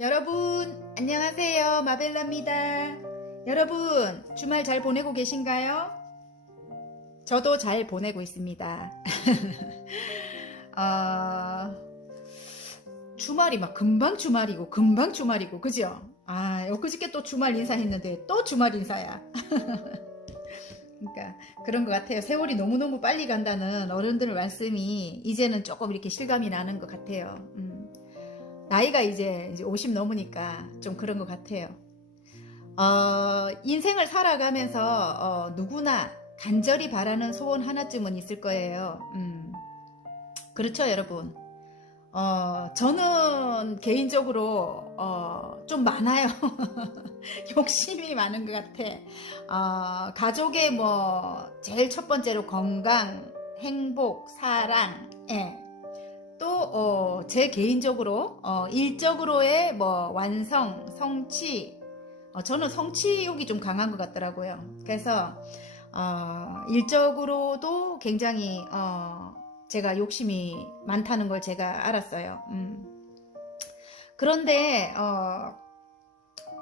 여러분 안녕하세요. 마벨라입니다. 여러분 주말 잘 보내고 계신가요? 저도 잘 보내고 있습니다. 주말이 막 금방 주말이고 그죠? 엊그저께 또 주말 인사했는데 또 주말 인사야. 그러니까 그런 것 같아요. 세월이 너무너무 빨리 간다는 어른들 말씀이 이제는 조금 이렇게 실감이 나는 것 같아요. 나이가 이제 50 넘으니까 좀 그런 것 같아요. 인생을 살아가면서 누구나 간절히 바라는 소원 하나쯤은 있을 거예요. 그렇죠, 여러분. 저는 개인적으로 좀 많아요. 욕심이 많은 것 같아. 가족의 뭐 제일 첫 번째로 건강, 행복, 사랑, 예. 또 제 개인적으로 일적으로의 뭐 완성, 성취, 저는 성취욕이 좀 강한 것 같더라고요. 그래서 일적으로도 굉장히 제가 욕심이 많다는 걸 제가 알았어요. 그런데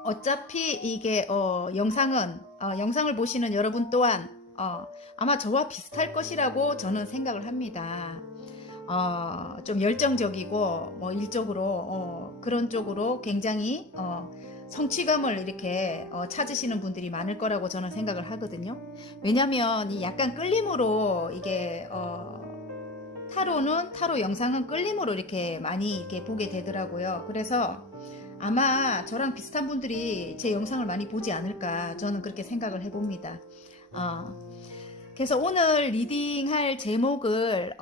어차피 이게 영상을 보시는 여러분 또한 아마 저와 비슷할 것이라고 저는 생각을 합니다. 좀 열정적이고 뭐 일적으로 그런 쪽으로 굉장히 성취감을 이렇게 찾으시는 분들이 많을 거라고 저는 생각을 하거든요. 왜냐면 이 약간 끌림으로 이게 타로 영상은 끌림으로 이렇게 많이 이렇게 보게 되더라고요. 그래서 아마 저랑 비슷한 분들이 제 영상을 많이 보지 않을까 저는 그렇게 생각을 해봅니다. 그래서 오늘 리딩할 제목을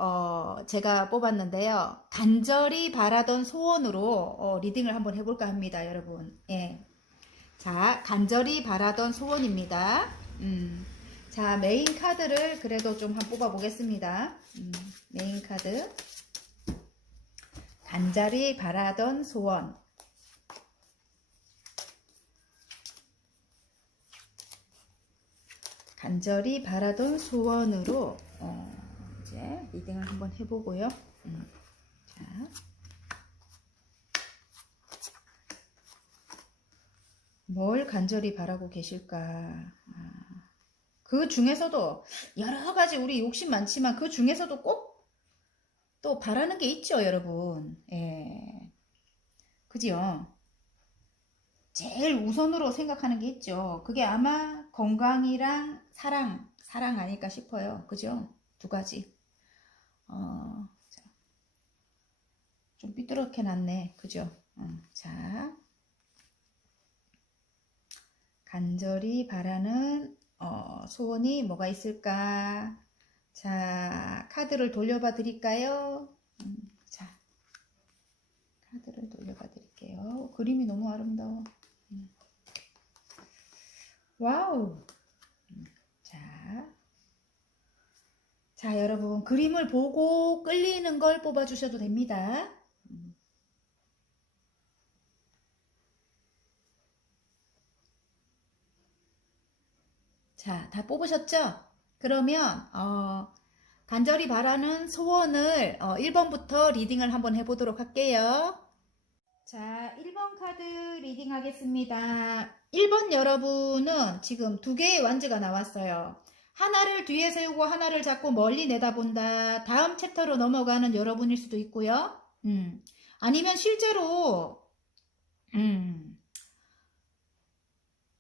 제가 뽑았는데요. 간절히 바라던 소원으로 리딩을 한번 해볼까 합니다, 여러분. 예. 자, 간절히 바라던 소원입니다. 자, 메인 카드를 그래도 좀 한번 뽑아보겠습니다. 메인 카드. 간절히 바라던 소원. 간절히 바라던 소원으로 이제 리딩을 한번 해보고요. 자, 뭘 간절히 바라고 계실까? 그 중에서도 여러 가지 우리 욕심 많지만 그 중에서도 꼭 또 바라는 게 있죠, 여러분. 예, 그지요? 제일 우선으로 생각하는 게 있죠. 그게 아마 건강이랑 사랑 아닐까 싶어요. 그죠? 두 가지. 자, 좀 삐뚤어게 놨네. 그죠? 자, 간절히 바라는 소원이 뭐가 있을까? 자, 카드를 돌려봐 드릴까요? 자, 카드를 돌려봐 드릴게요. 그림이 너무 아름다워. 와우. 자, 여러분 그림을 보고 끌리는 걸 뽑아주셔도 됩니다. 자, 다 뽑으셨죠? 그러면 간절히 바라는 소원을 1번부터 리딩을 한번 해보도록 할게요. 자, 1번 카드 리딩 하겠습니다. 1번 여러분은 지금 두 개의 완즈가 나왔어요. 하나를 뒤에 세우고 하나를 잡고 멀리 내다본다. 다음 챕터로 넘어가는 여러분일 수도 있고요. 아니면 실제로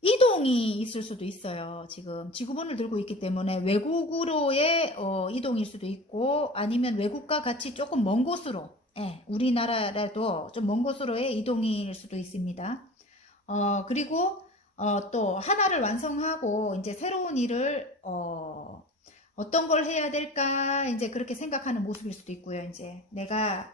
이동이 있을 수도 있어요. 지금 지구본을 들고 있기 때문에 외국으로의 이동일 수도 있고 아니면 외국과 같이 조금 먼 곳으로 우리나라라도 좀 먼 곳으로의 이동일 수도 있습니다. 그리고 또 하나를 완성하고 이제 새로운 일을 어떤 걸 해야 될까 이제 그렇게 생각하는 모습일 수도 있고요. 이제 내가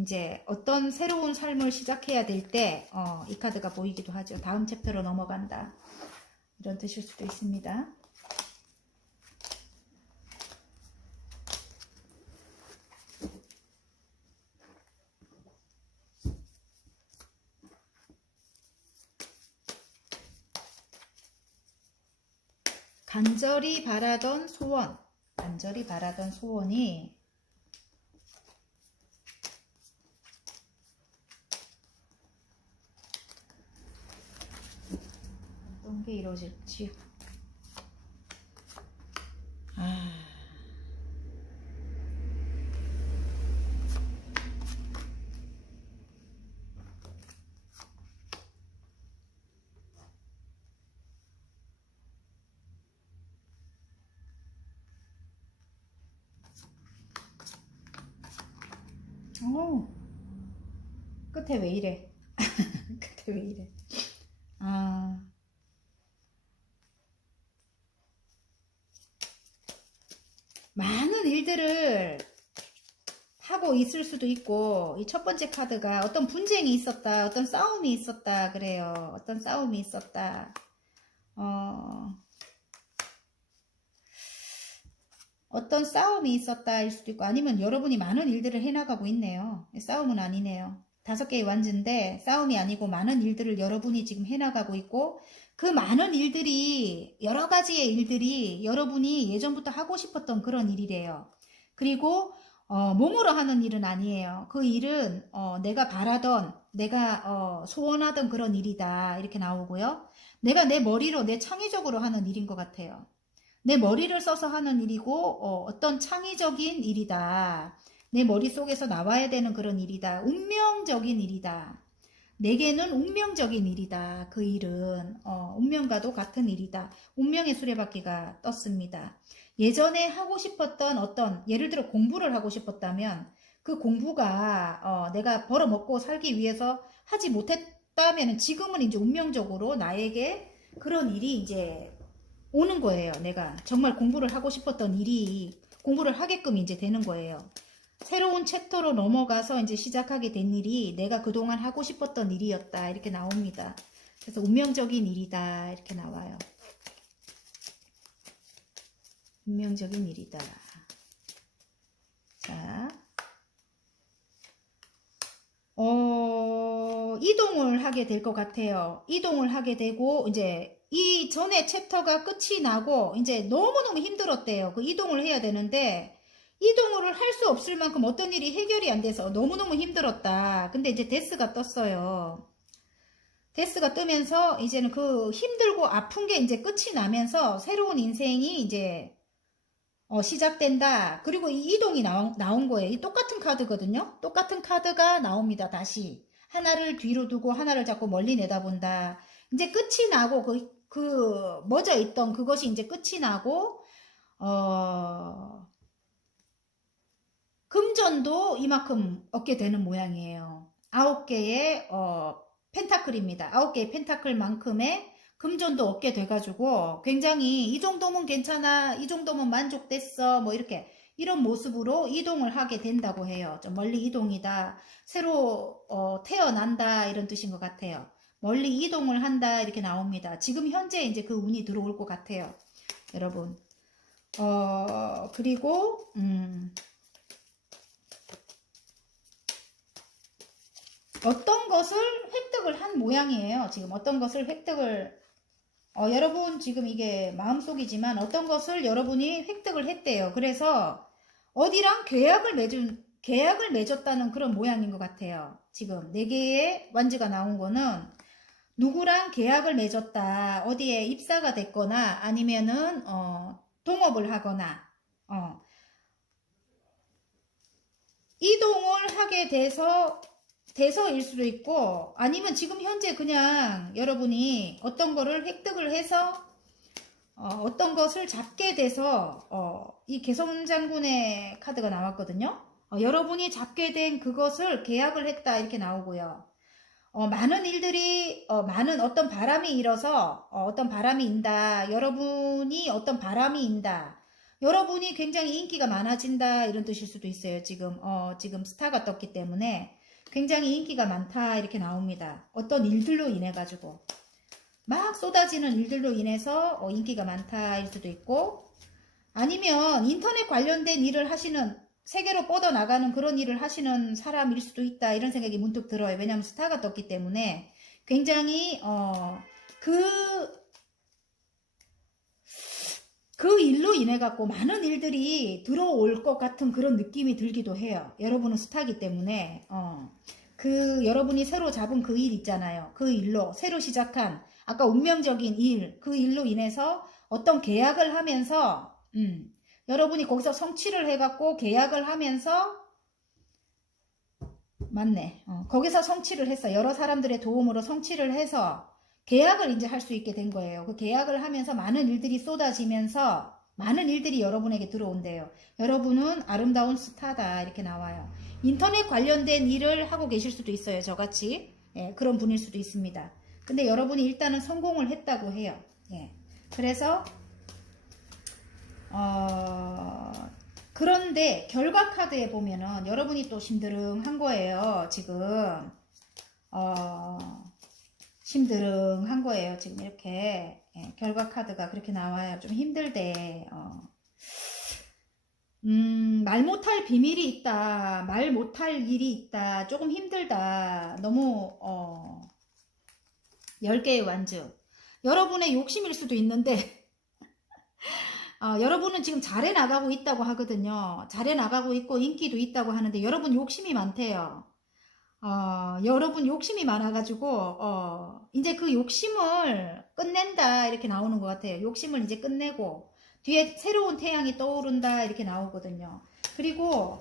이제 어떤 새로운 삶을 시작해야 될 때 이 카드가 보이기도 하죠. 다음 챕터로 넘어간다 이런 뜻일 수도 있습니다. 간절히 바라던 소원, 간절히 바라던 소원이 어떤 게 이루어질지. 아. 오, 끝에 왜 이래? 끝에 왜 이래? 아, 많은 일들을 하고 있을 수도 있고, 이 첫 번째 카드가 어떤 분쟁이 있었다, 어떤 싸움이 있었다, 그래요. 어떤 싸움이 있었다. 어떤 싸움이 있었다일 수도 있고, 아니면 여러분이 많은 일들을 해나가고 있네요. 싸움은 아니네요. 5개의 완즈인데 싸움이 아니고 많은 일들을 여러분이 지금 해나가고 있고, 그 많은 일들이, 여러 가지의 일들이 여러분이 예전부터 하고 싶었던 그런 일이래요. 그리고 몸으로 하는 일은 아니에요. 그 일은 내가 바라던, 내가 소원하던 그런 일이다, 이렇게 나오고요. 내가 내 머리로, 내 창의적으로 하는 일인 것 같아요. 내 머리를 써서 하는 일이고 어떤 창의적인 일이다. 내 머릿속에서 나와야 되는 그런 일이다. 운명적인 일이다. 내게는 운명적인 일이다. 그 일은 운명과도 같은 일이다. 운명의 수레바퀴가 떴습니다. 예전에 하고 싶었던 어떤, 예를 들어 공부를 하고 싶었다면 그 공부가 내가 벌어먹고 살기 위해서 하지 못했다면 지금은 이제 운명적으로 나에게 그런 일이 이제 오는 거예요. 내가 정말 공부를 하고 싶었던 일이 공부를 하게끔 이제 되는 거예요. 새로운 챕터로 넘어가서 이제 시작하게 된 일이 내가 그동안 하고 싶었던 일이었다, 이렇게 나옵니다. 그래서 운명적인 일이다, 이렇게 나와요. 운명적인 일이다. 자, 이동을 하게 될 것 같아요. 이동을 하게 되고, 이제 이 전에 챕터가 끝이 나고 이제 너무너무 힘들었대요. 그 이동을 해야 되는데 이동을 할 수 없을 만큼 어떤 일이 해결이 안 돼서 너무너무 힘들었다. 근데 이제 데스가 떴어요. 데스가 뜨면서 이제는 그 힘들고 아픈 게 이제 끝이 나면서 새로운 인생이 이제 시작된다. 그리고 이 이동이 나온 거예요. 이 똑같은 카드거든요. 똑같은 카드가 나옵니다. 다시 하나를 뒤로 두고 하나를 자꾸 멀리 내다본다. 이제 끝이 나고 그 멎어 있던 그것이 이제 끝이 나고 금전도 이만큼 얻게 되는 모양이에요. 9개의 펜타클입니다. 9개의 펜타클만큼의 금전도 얻게 돼가지고 굉장히 이 정도면 괜찮아, 이 정도면 만족됐어, 뭐 이렇게 이런 모습으로 이동을 하게 된다고 해요. 좀 멀리 이동이다, 새로 태어난다, 이런 뜻인 것 같아요. 멀리 이동을 한다, 이렇게 나옵니다. 지금 현재 이제 그 운이 들어올 것 같아요, 여러분. 그리고 어떤 것을 획득을 한 모양이에요. 지금 어떤 것을 획득을 여러분 지금 이게 마음속이지만 어떤 것을 여러분이 획득을 했대요. 그래서 어디랑 계약을 맺었다는 그런 모양인 것 같아요. 지금 4개의 완즈가 나온 거는 누구랑 계약을 맺었다. 어디에 입사가 됐거나 아니면은 동업을 하거나 이동을 하게 돼서일 수도 있고, 아니면 지금 현재 그냥 여러분이 어떤 거를 획득을 해서 어떤 것을 잡게 돼서 이 개성장군의 카드가 나왔거든요. 여러분이 잡게 된 그것을 계약을 했다, 이렇게 나오고요. 많은 일들이 많은 어떤 바람이 일어서 어떤 바람이 인다. 여러분이 어떤 바람이 인다. 여러분이 굉장히 인기가 많아진다, 이런 뜻일 수도 있어요. 지금 스타가 떴기 때문에 굉장히 인기가 많다, 이렇게 나옵니다. 어떤 일들로 인해 가지고 막 쏟아지는 일들로 인해서 인기가 많다일 수도 있고, 아니면 인터넷 관련된 일을 하시는, 세계로 뻗어나가는 그런 일을 하시는 사람일 수도 있다, 이런 생각이 문득 들어요. 왜냐하면 스타가 떴기 때문에 굉장히 그 일로 인해 갖고 많은 일들이 들어올 것 같은 그런 느낌이 들기도 해요. 여러분은 스타기 때문에 그 여러분이 새로 잡은 그 일 있잖아요. 그 일로 새로 시작한 아까 운명적인 일, 그 일로 인해서 어떤 계약을 하면서 여러분이 거기서 성취를 해갖고 계약을 하면서 맞네. 거기서 성취를 했어. 여러 사람들의 도움으로 성취를 해서 계약을 이제 할 수 있게 된 거예요. 그 계약을 하면서 많은 일들이 쏟아지면서 많은 일들이 여러분에게 들어온대요. 여러분은 아름다운 스타다 이렇게 나와요. 인터넷 관련된 일을 하고 계실 수도 있어요. 저같이 예, 그런 분일 수도 있습니다. 근데 여러분이 일단은 성공을 했다고 해요. 예. 그래서 그런데 결과 카드에 보면은 여러분이 또 심드릉한 거예요. 지금 심드릉한 거예요. 지금 이렇게 예, 결과 카드가 그렇게 나와요. 좀 힘들대. 말 못할 비밀이 있다. 말 못할 일이 있다. 조금 힘들다. 너무 10개의 완주. 여러분의 욕심일 수도 있는데 여러분은 지금 잘해 나가고 있다고 하거든요. 잘해 나가고 있고 인기도 있다고 하는데 여러분 욕심이 많대요. 여러분 욕심이 많아가지고 이제 그 욕심을 끝낸다 이렇게 나오는 것 같아요. 욕심을 이제 끝내고 뒤에 새로운 태양이 떠오른다 이렇게 나오거든요. 그리고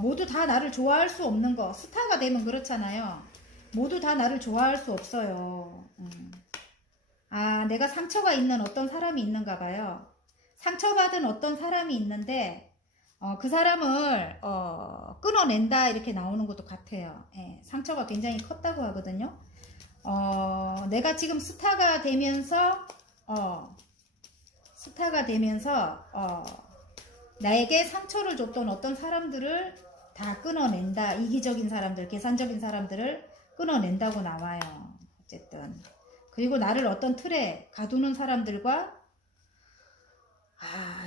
모두 다 나를 좋아할 수 없는 거 스타가 되면 그렇잖아요. 모두 다 나를 좋아할 수 없어요. 내가 상처가 있는 어떤 사람이 있는가 봐요. 상처받은 어떤 사람이 있는데 그 사람을 끊어낸다 이렇게 나오는 것도 같아요. 예, 상처가 굉장히 컸다고 하거든요. 내가 지금 스타가 되면서 나에게 상처를 줬던 어떤 사람들을 다 끊어낸다. 이기적인 사람들, 계산적인 사람들을 끊어낸다고 나와요. 어쨌든 그리고 나를 어떤 틀에 가두는 사람들과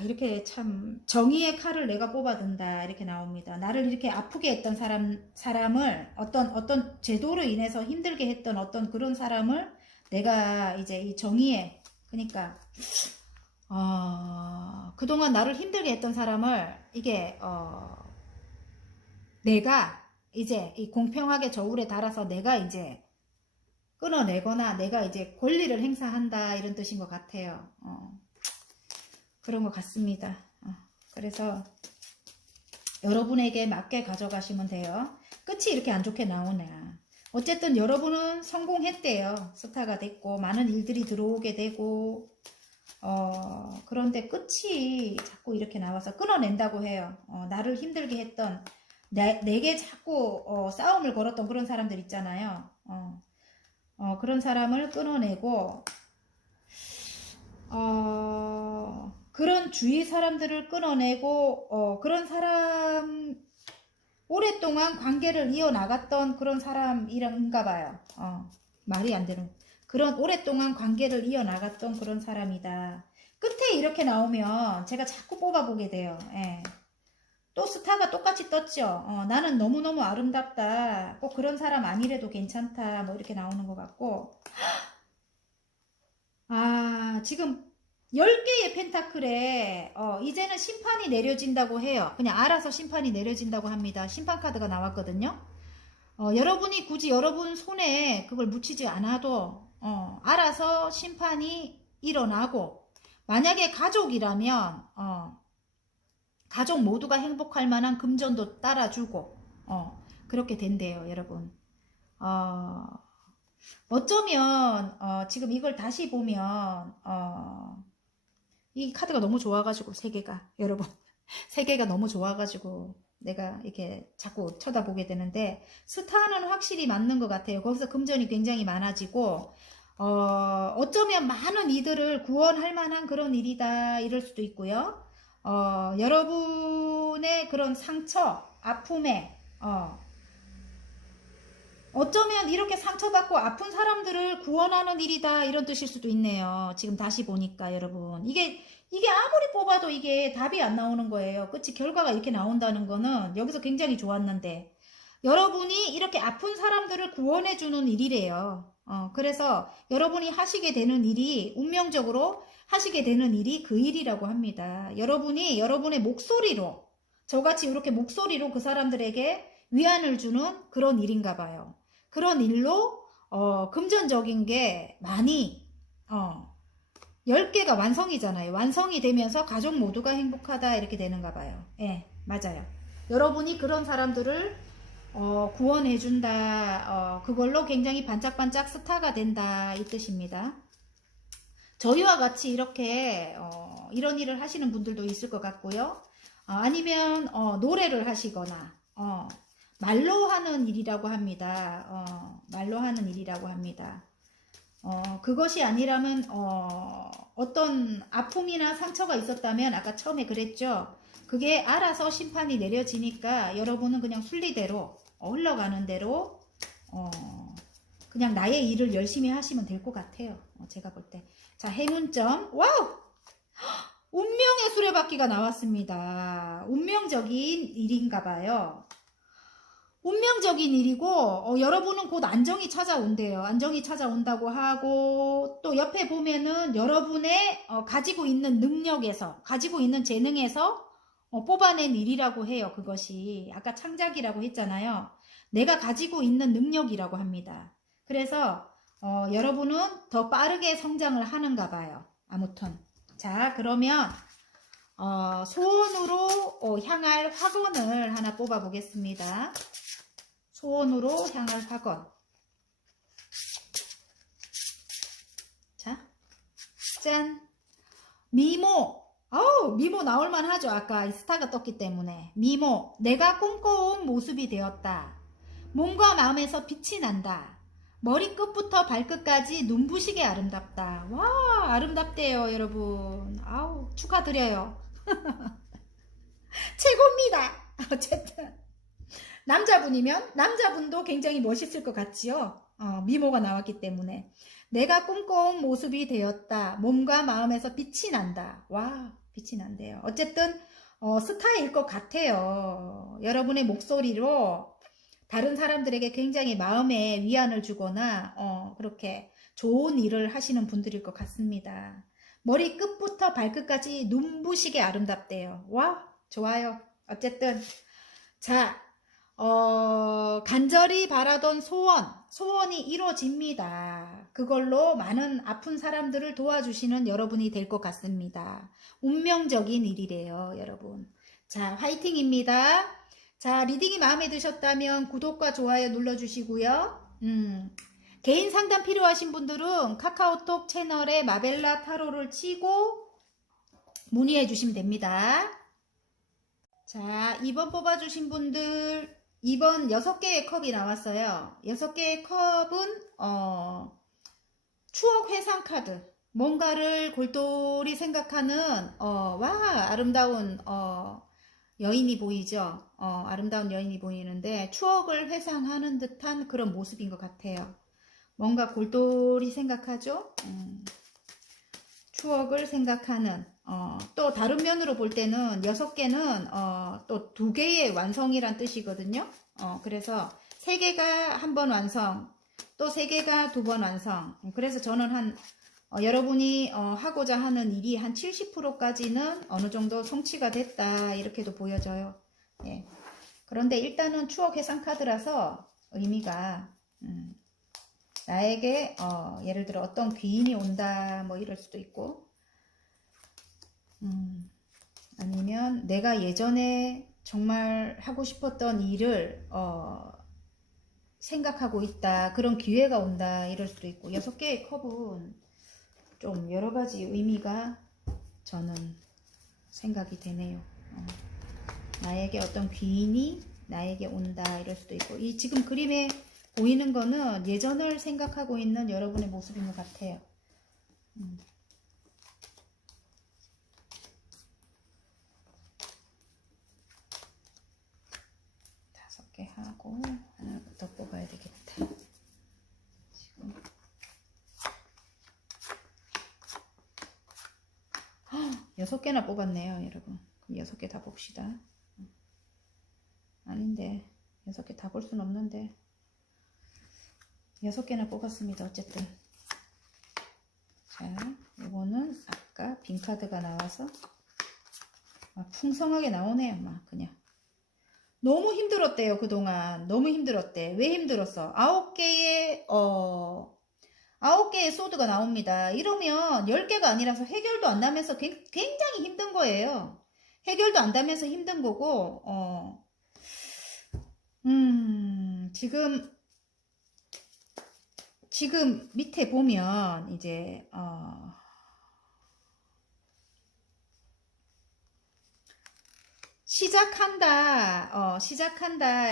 이렇게 참 정의의 칼을 내가 뽑아든다 이렇게 나옵니다. 나를 이렇게 아프게 했던 사람을 어떤 제도로 인해서 힘들게 했던 어떤 그런 사람을 내가 이제 이 정의에 그러니까 그동안 나를 힘들게 했던 사람을 이게 내가 이제 이 공평하게 저울에 달아서 내가 이제 끊어내거나 내가 이제 권리를 행사한다 이런 뜻인 것 같아요. 그런 것 같습니다. 그래서 여러분에게 맞게 가져가시면 돼요. 끝이 이렇게 안 좋게 나오네. 어쨌든 여러분은 성공했대요. 스타가 됐고 많은 일들이 들어오게 되고 그런데 끝이 자꾸 이렇게 나와서 끊어낸다고 해요. 나를 힘들게 했던 내게 자꾸 싸움을 걸었던 그런 사람들 있잖아요. 그런 사람을 끊어내고 그런 주위 사람들을 끊어내고 그런 사람 오랫동안 관계를 이어나갔던 그런 사람이란가 봐요. 말이 안 되는 그런 오랫동안 관계를 이어나갔던 그런 사람이다. 끝에 이렇게 나오면 제가 자꾸 뽑아보게 돼요. 예. 또 스타가 똑같이 떴죠. 나는 너무너무 아름답다. 꼭 그런 사람 아니래도 괜찮다. 뭐 이렇게 나오는 것 같고 지금 10개의 펜타클에 이제는 심판이 내려진다고 해요. 그냥 알아서 심판이 내려진다고 합니다. 심판 카드가 나왔거든요. 여러분이 굳이 여러분 손에 그걸 묻히지 않아도 알아서 심판이 일어나고 만약에 가족이라면 가족 모두가 행복할 만한 금전도 따라주고 그렇게 된대요. 여러분. 어쩌면 지금 이걸 다시 보면 이 카드가 너무 좋아가지고 3개가 여러분 3개가 너무 좋아가지고 내가 이렇게 자꾸 쳐다보게 되는데 스타는 확실히 맞는 것 같아요. 거기서 금전이 굉장히 많아지고 어쩌면 많은 이들을 구원할 만한 그런 일이다 이럴 수도 있고요. 여러분의 그런 상처 아픔에 어쩌면 이렇게 상처받고 아픈 사람들을 구원하는 일이다 이런 뜻일 수도 있네요. 지금 다시 보니까 여러분 이게 아무리 뽑아도 이게 답이 안 나오는 거예요. 끝이 결과가 이렇게 나온다는 거는 여기서 굉장히 좋았는데 여러분이 이렇게 아픈 사람들을 구원해주는 일이래요. 그래서 여러분이 하시게 되는 일이 운명적으로 하시게 되는 일이 그 일이라고 합니다. 여러분이 여러분의 목소리로 저같이 이렇게 목소리로 그 사람들에게 위안을 주는 그런 일인가 봐요. 그런 일로 금전적인 게 많이 10개가 완성이잖아요. 완성이 되면서 가족 모두가 행복하다 이렇게 되는가 봐요. 예, 맞아요. 여러분이 그런 사람들을 구원해준다. 그걸로 굉장히 반짝반짝 스타가 된다 이 뜻입니다. 저희와 같이 이렇게 이런 일을 하시는 분들도 있을 것 같고요. 아니면 노래를 하시거나 말로 하는 일이라고 합니다. 말로 하는 일이라고 합니다. 그것이 아니라면 어떤 아픔이나 상처가 있었다면 아까 처음에 그랬죠. 그게 알아서 심판이 내려지니까 여러분은 그냥 순리대로 흘러가는 대로 그냥 나의 일을 열심히 하시면 될 것 같아요. 제가 볼 때. 자, 행운점. 와우! 운명의 수레바퀴가 나왔습니다. 운명적인 일인가 봐요. 운명적인 일이고 여러분은 곧 안정이 찾아온대요. 안정이 찾아온다고 하고 또 옆에 보면은 여러분의 가지고 있는 능력에서 가지고 있는 재능에서 뽑아낸 일이라고 해요. 그것이 아까 창작이라고 했잖아요. 내가 가지고 있는 능력이라고 합니다. 그래서 여러분은 더 빠르게 성장을 하는가 봐요. 아무튼 자 그러면 소원으로 향할 학원을 하나 뽑아 보겠습니다. 소원으로 향할 학원. 자, 짠. 미모. 미모 나올만 하죠. 아까 스타가 떴기 때문에. 미모. 내가 꿈꿔온 모습이 되었다. 몸과 마음에서 빛이 난다. 머리끝부터 발끝까지 눈부시게 아름답다. 와, 아름답대요, 여러분. 축하드려요. 최고입니다. 어쨌든. 남자분이면 남자분도 굉장히 멋있을 것 같지요. 미모가 나왔기 때문에. 내가 꿈꿔온 모습이 되었다. 몸과 마음에서 빛이 난다. 와, 빛이 난대요. 어쨌든 스타일 것 같아요. 여러분의 목소리로 다른 사람들에게 굉장히 마음에 위안을 주거나 그렇게 좋은 일을 하시는 분들일 것 같습니다. 머리 끝부터 발끝까지 눈부시게 아름답대요. 와, 좋아요. 어쨌든 자, 간절히 바라던 소원이 이루어집니다. 그걸로 많은 아픈 사람들을 도와주시는 여러분이 될 것 같습니다. 운명적인 일이래요, 여러분. 자, 화이팅입니다. 자, 리딩이 마음에 드셨다면 구독과 좋아요 눌러주시고요. 개인 상담 필요하신 분들은 카카오톡 채널에 마벨라 타로를 치고 문의해 주시면 됩니다. 자, 2번 뽑아주신 분들 2번 6개의 컵이 나왔어요. 6개의 컵은 추억 회상 카드. 뭔가를 골똘히 생각하는 와 아름다운 여인이 보이죠. 아름다운 여인이 보이는데 추억을 회상하는 듯한 그런 모습인 것 같아요. 뭔가 골똘히 생각하죠. 추억을 생각하는 또 다른 면으로 볼 때는 6개는 또 2개의 완성이란 뜻이거든요. 그래서 3개가 한 번 완성, 또 3개가 2번 완성. 그래서 저는 여러분이 하고자 하는 일이 한 70%까지는 어느 정도 성취가 됐다 이렇게도 보여져요. 예. 그런데 일단은 추억 회상 카드라서 의미가 나에게 예를 들어 어떤 귀인이 온다 뭐 이럴 수도 있고 아니면 내가 예전에 정말 하고 싶었던 일을 생각하고 있다 그런 기회가 온다 이럴 수도 있고 6개의 컵은 좀 여러가지 의미가 저는 생각이 되네요. 나에게 어떤 귀인이 나에게 온다 이럴 수도 있고 이 지금 그림에 보이는 거는 예전을 생각하고 있는 여러분의 모습인 것 같아요. 5개 하고 하나 더 뽑아야 되겠다. 지금 6개나 뽑았네요, 여러분. 그럼 6개 다 봅시다. 아닌데 6개 다 볼 순 없는데 6개나 뽑았습니다. 어쨌든 자, 이거는 아까 빈카드가 나와서 풍성하게 나오네요. 막 그냥 너무 힘들었대요, 그동안. 너무 힘들었대. 왜 힘들었어? 아홉 개의 소드가 나옵니다. 이러면 10개가 아니라서 해결도 안 나면서 굉장히 힘든 거예요. 해결도 안 되면서 힘든 거고, 지금 밑에 보면, 이제, 시작한다,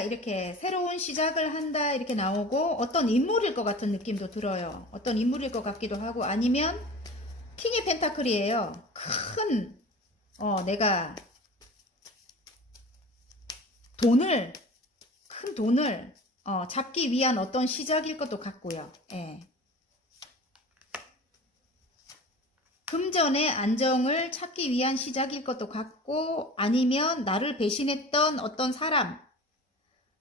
이렇게, 새로운 시작을 한다, 이렇게 나오고, 어떤 인물일 것 같은 느낌도 들어요. 어떤 인물일 것 같기도 하고, 아니면, 킹의 펜타클이에요. 내가 큰 돈을, 잡기 위한 어떤 시작일 것도 같고요. 예. 금전의 안정을 찾기 위한 시작일 것도 같고, 아니면 나를 배신했던 어떤 사람,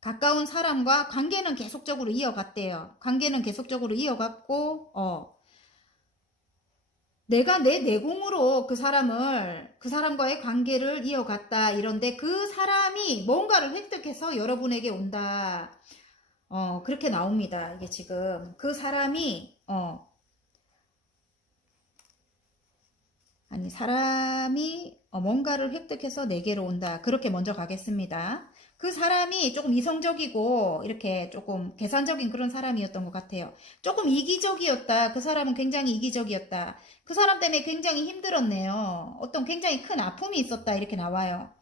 가까운 사람과 관계는 계속적으로 이어갔대요. 관계는 계속적으로 이어갔고, 내가 내 내공으로 그 사람과의 관계를 이어갔다. 이런데 그 사람이 뭔가를 획득해서 여러분에게 온다. 그렇게 나옵니다. 이게 지금. 그 사람이, 뭔가를 획득해서 내게로 온다. 그렇게 먼저 가겠습니다. 그 사람이 조금 이성적이고 이렇게 조금 계산적인 그런 사람이었던 것 같아요. 조금 이기적이었다. 그 사람은 굉장히 이기적이었다. 그 사람 때문에 굉장히 힘들었네요. 어떤 굉장히 큰 아픔이 있었다. 이렇게 나와요.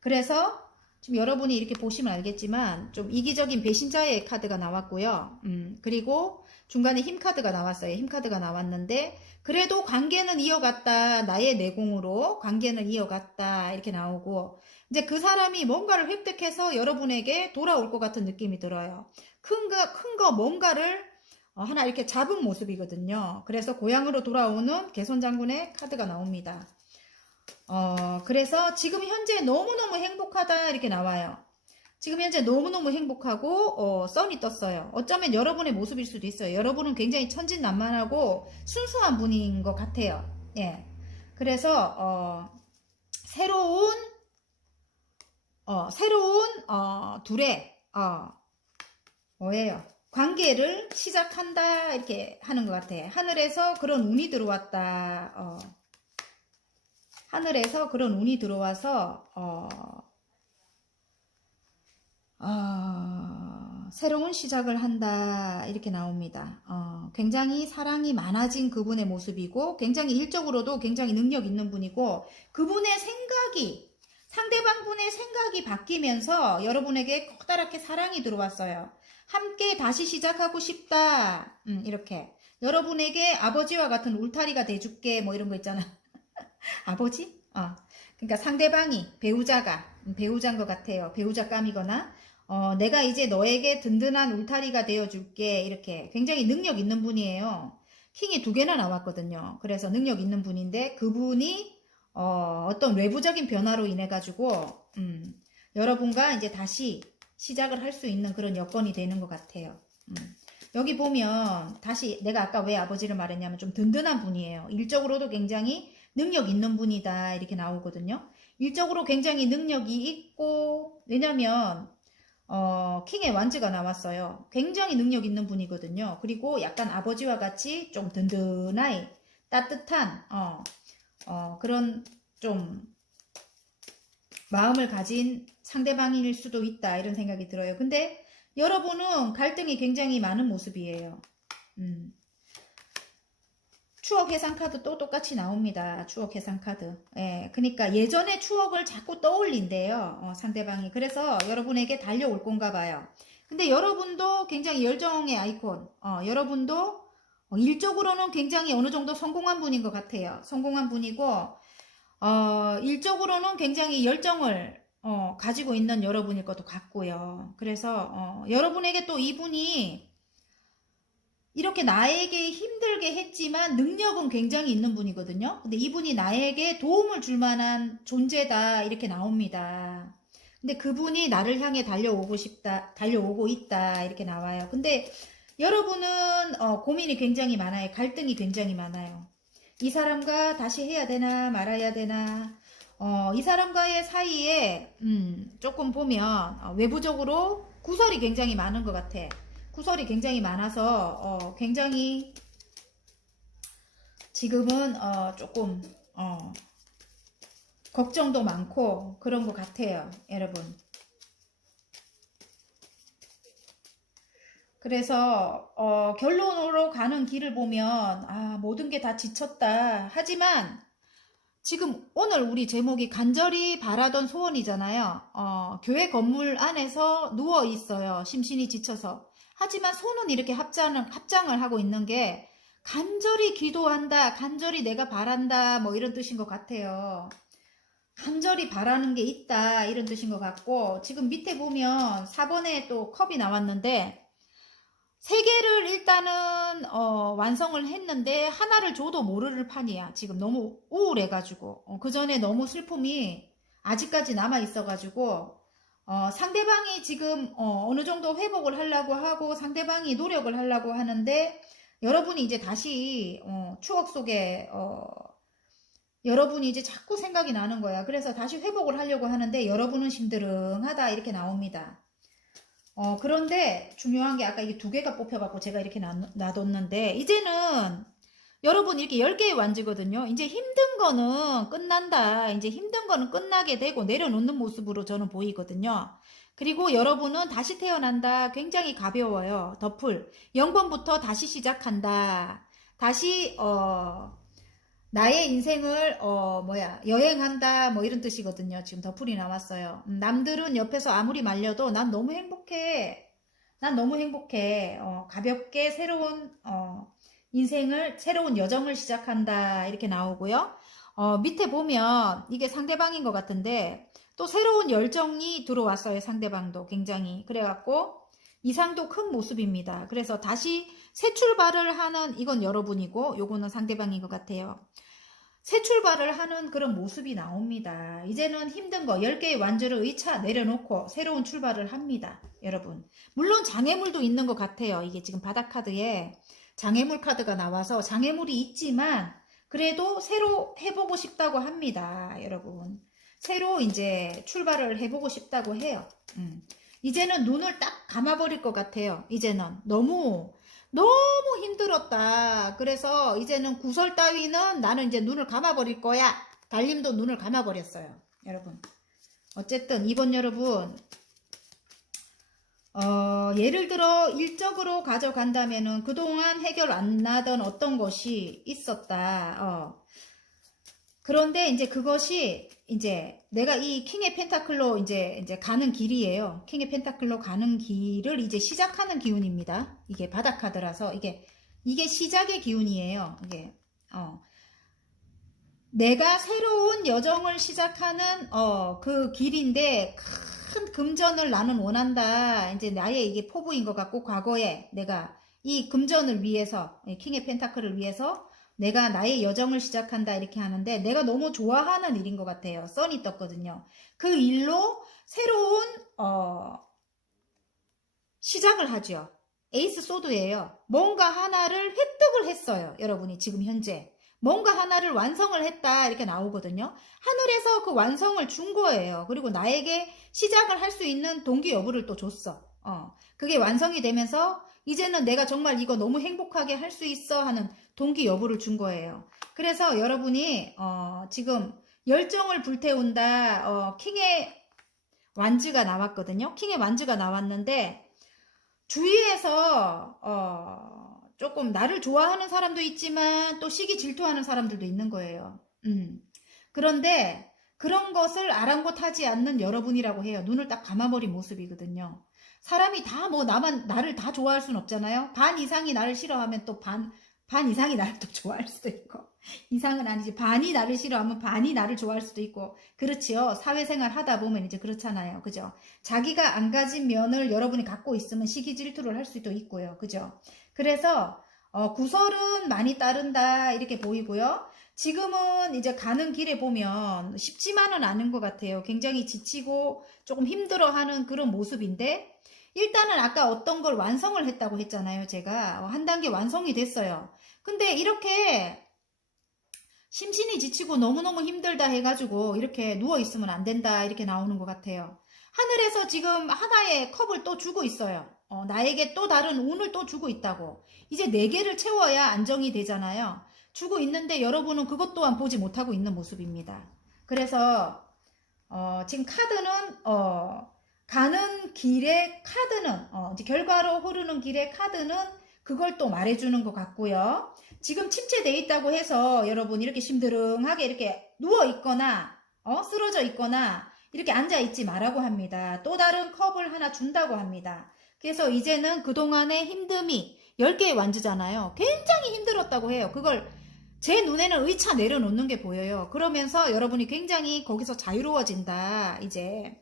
그래서 지금 여러분이 이렇게 보시면 알겠지만 좀 이기적인 배신자의 카드가 나왔고요. 그리고 중간에 힘 카드가 나왔어요. 힘 카드가 나왔는데 그래도 관계는 이어갔다. 나의 내공으로 관계는 이어갔다. 이렇게 나오고 이제 그 사람이 뭔가를 획득해서 여러분에게 돌아올 것 같은 느낌이 들어요. 큰 거 뭔가를 하나 이렇게 잡은 모습이거든요. 그래서 고향으로 돌아오는 개손장군의 카드가 나옵니다. 그래서 지금 현재 너무너무 행복하다 이렇게 나와요. 지금 현재 너무너무 행복하고 선이 떴어요. 어쩌면 여러분의 모습일 수도 있어요. 여러분은 굉장히 천진난만하고 순수한 분인 것 같아요. 예. 그래서 새로운 둘의 뭐예요? 관계를 시작한다 이렇게 하는 것 같아. 하늘에서 그런 운이 들어왔다. 하늘에서 그런 운이 들어와서 새로운 시작을 한다 이렇게 나옵니다. 굉장히 사랑이 많아진 그분의 모습이고 굉장히 일적으로도 굉장히 능력 있는 분이고 그분의 상대방 분의 생각이 바뀌면서 여러분에게 커다랗게 사랑이 들어왔어요. 함께 다시 시작하고 싶다. 이렇게 여러분에게 아버지와 같은 울타리가 돼줄게 뭐 이런 거 있잖아. 아버지? 그러니까 상대방이 배우자인 것 같아요. 배우자감이거나 내가 이제 너에게 든든한 울타리가 되어줄게 이렇게 굉장히 능력 있는 분이에요. 킹이 2개나 나왔거든요. 그래서 능력 있는 분인데 그분이 어떤 외부적인 변화로 인해 가지고 여러분과 이제 다시 시작을 할 수 있는 그런 여건이 되는 것 같아요. 여기 보면 다시 내가 아까 왜 아버지를 말했냐면 좀 든든한 분이에요. 일적으로도 굉장히 능력 있는 분이다 이렇게 나오거든요. 일적으로 굉장히 능력이 있고 왜냐면 킹의 완즈가 나왔어요. 굉장히 능력 있는 분이거든요. 그리고 약간 아버지와 같이 좀 든든하이 따뜻한 그런 좀 마음을 가진 상대방일 수도 있다 이런 생각이 들어요. 근데 여러분은 갈등이 굉장히 많은 모습이에요. 추억 해상 카드 또 똑같이 나옵니다. 추억 해상 카드. 예, 그러니까 예전의 추억을 자꾸 떠올린대요. 상대방이. 그래서 여러분에게 달려올 건가 봐요. 근데 여러분도 굉장히 열정의 아이콘. 여러분도 일적으로는 굉장히 어느 정도 성공한 분인 것 같아요. 성공한 분이고 일적으로는 굉장히 열정을 가지고 있는 여러분일 것도 같고요. 그래서 여러분에게 또 이분이 이렇게 나에게 힘들게 했지만 능력은 굉장히 있는 분이거든요. 근데 이분이 나에게 도움을 줄 만한 존재다 이렇게 나옵니다. 근데 그분이 나를 향해 달려오고 있다 이렇게 나와요. 근데 여러분은 고민이 굉장히 많아요. 갈등이 굉장히 많아요. 이 사람과 다시 해야 되나 말아야 되나 이 사람과의 사이에 조금 보면 외부적으로 구설이 굉장히 많은 것 같아. 구설이 굉장히 많아서 굉장히 지금은 조금 걱정도 많고 그런 것 같아요, 여러분. 그래서 결론으로 가는 길을 보면 모든 게 다 지쳤다. 하지만 지금 오늘 우리 제목이 간절히 바라던 소원이잖아요. 교회 건물 안에서 누워 있어요. 심신이 지쳐서. 하지만 손은 이렇게 합장을 하고 있는 게 간절히 기도한다, 간절히 내가 바란다, 뭐 이런 뜻인 것 같아요. 간절히 바라는 게 있다, 이런 뜻인 것 같고, 지금 밑에 보면 4번에 또 컵이 나왔는데, 세 개를 일단은 완성을 했는데 하나를 줘도 모를 판이야. 지금 너무 우울해가지고 그 전에 너무 슬픔이 아직까지 남아 있어가지고 상대방이 지금 어느 정도 회복을 하려고 하고 상대방이 노력을 하려고 하는데 여러분이 이제 다시 추억 속에 여러분이 이제 자꾸 생각이 나는 거야. 그래서 다시 회복을 하려고 하는데 여러분은 심드렁하다 이렇게 나옵니다. 그런데 중요한 게 아까 이게 두 개가 뽑혀갖고 제가 이렇게 놔뒀는데, 이제는 여러분 이렇게 10개의 완즈거든요. 이제 힘든 거는 끝난다. 이제 힘든 거는 끝나게 되고 내려놓는 모습으로 저는 보이거든요. 그리고 여러분은 다시 태어난다. 굉장히 가벼워요. 더풀. 0번부터 다시 시작한다. 다시, 나의 인생을 여행한다 뭐 이런 뜻이거든요. 지금 더풀이 나왔어요. 남들은 옆에서 아무리 말려도 난 너무 행복해. 난 너무 행복해. 가볍게 새로운 인생을 새로운 여정을 시작한다 이렇게 나오고요. 밑에 보면 이게 상대방인 것 같은데 또 새로운 열정이 들어왔어요. 상대방도 굉장히 그래갖고 이상도 큰 모습입니다. 그래서 다시 새 출발을 하는 이건 여러분이고 요거는 상대방인 것 같아요. 새 출발을 하는 그런 모습이 나옵니다. 이제는 힘든 거 10개의 완주를 의차 내려놓고 새로운 출발을 합니다. 여러분. 물론 장애물도 있는 것 같아요. 이게 지금 바닥 카드에 장애물 카드가 나와서 장애물이 있지만 그래도 새로 해보고 싶다고 합니다. 여러분. 새로 이제 출발을 해보고 싶다고 해요. 이제는 눈을 딱 감아버릴 것 같아요. 이제는 너무 힘들었다. 그래서 이제는 구설 따위는 나는 이제 눈을 감아버릴 거야. 달님도 눈을 감아버렸어요. 여러분. 어쨌든 이번 여러분 예를 들어 일적으로 가져간다면은 그동안 해결 안 나던 어떤 것이 있었다. 그런데 이제 그것이 이제 내가 이 킹의 펜타클로 이제 가는 길이에요. 킹의 펜타클로 가는 길을 이제 시작하는 기운입니다. 이게 바닥 카드라서 이게 시작의 기운이에요. 이게 내가 새로운 여정을 시작하는 그 길인데 큰 금전을 나는 원한다. 이제 나의 이게 포부인 것 같고 과거에 내가 이 금전을 위해서 킹의 펜타클을 위해서 내가 나의 여정을 시작한다 이렇게 하는데 내가 너무 좋아하는 일인 것 같아요. 선이 떴거든요. 그 일로 새로운 시작을 하죠. 에이스 소드예요. 뭔가 하나를 획득을 했어요. 여러분이 지금 현재 뭔가 하나를 완성을 했다 이렇게 나오거든요. 하늘에서 그 완성을 준 거예요. 그리고 나에게 시작을 할 수 있는 동기 여부를 또 줬어. 그게 완성이 되면서 이제는 내가 정말 이거 너무 행복하게 할 수 있어 하는 동기 여부를 준 거예요. 그래서 여러분이 지금 열정을 불태운다. 킹의 완즈가 나왔거든요. 킹의 완즈가 나왔는데 주위에서 조금 나를 좋아하는 사람도 있지만 또 시기 질투하는 사람들도 있는 거예요. 그런데 그런 것을 아랑곳하지 않는 여러분이라고 해요. 눈을 딱 감아버린 모습이거든요. 사람이 다 나를 다 좋아할 순 없잖아요. 반 이상이 나를 싫어하면 또 반 이상이 나를 또 좋아할 수도 있고, 이상은 아니지. 반이 나를 싫어하면 반이 나를 좋아할 수도 있고, 그렇지요. 사회생활 하다 보면 이제 그렇잖아요. 그죠? 자기가 안 가진 면을 여러분이 갖고 있으면 시기 질투를 할 수도 있고요. 그죠? 그래서, 구설은 많이 따른다. 이렇게 보이고요. 지금은 이제 가는 길에 보면 쉽지만은 않은 것 같아요. 굉장히 지치고 조금 힘들어하는 그런 모습인데, 일단은 아까 어떤 걸 완성을 했다고 했잖아요. 제가 한 단계 완성이 됐어요. 근데 이렇게 심신이 지치고 너무너무 힘들다 해가지고 이렇게 누워있으면 안 된다 이렇게 나오는 것 같아요. 하늘에서 지금 하나의 컵을 또 주고 있어요. 나에게 또 다른 운을 또 주고 있다고. 이제 4개를 채워야 안정이 되잖아요. 주고 있는데 여러분은 그것 또한 보지 못하고 있는 모습입니다. 그래서 지금 카드는 가는 길의 카드는 이제 결과로 흐르는 길의 카드는 그걸 또 말해주는 것 같고요. 지금 침체되어 있다고 해서 여러분 이렇게 심드렁하게 이렇게 누워 있거나 쓰러져 있거나 이렇게 앉아 있지 말라고 합니다. 또 다른 컵을 하나 준다고 합니다. 그래서 이제는 그동안의 힘듦이 10개의 완주잖아요. 굉장히 힘들었다고 해요. 그걸 제 눈에는 의차 내려놓는 게 보여요. 그러면서 여러분이 굉장히 거기서 자유로워진다. 이제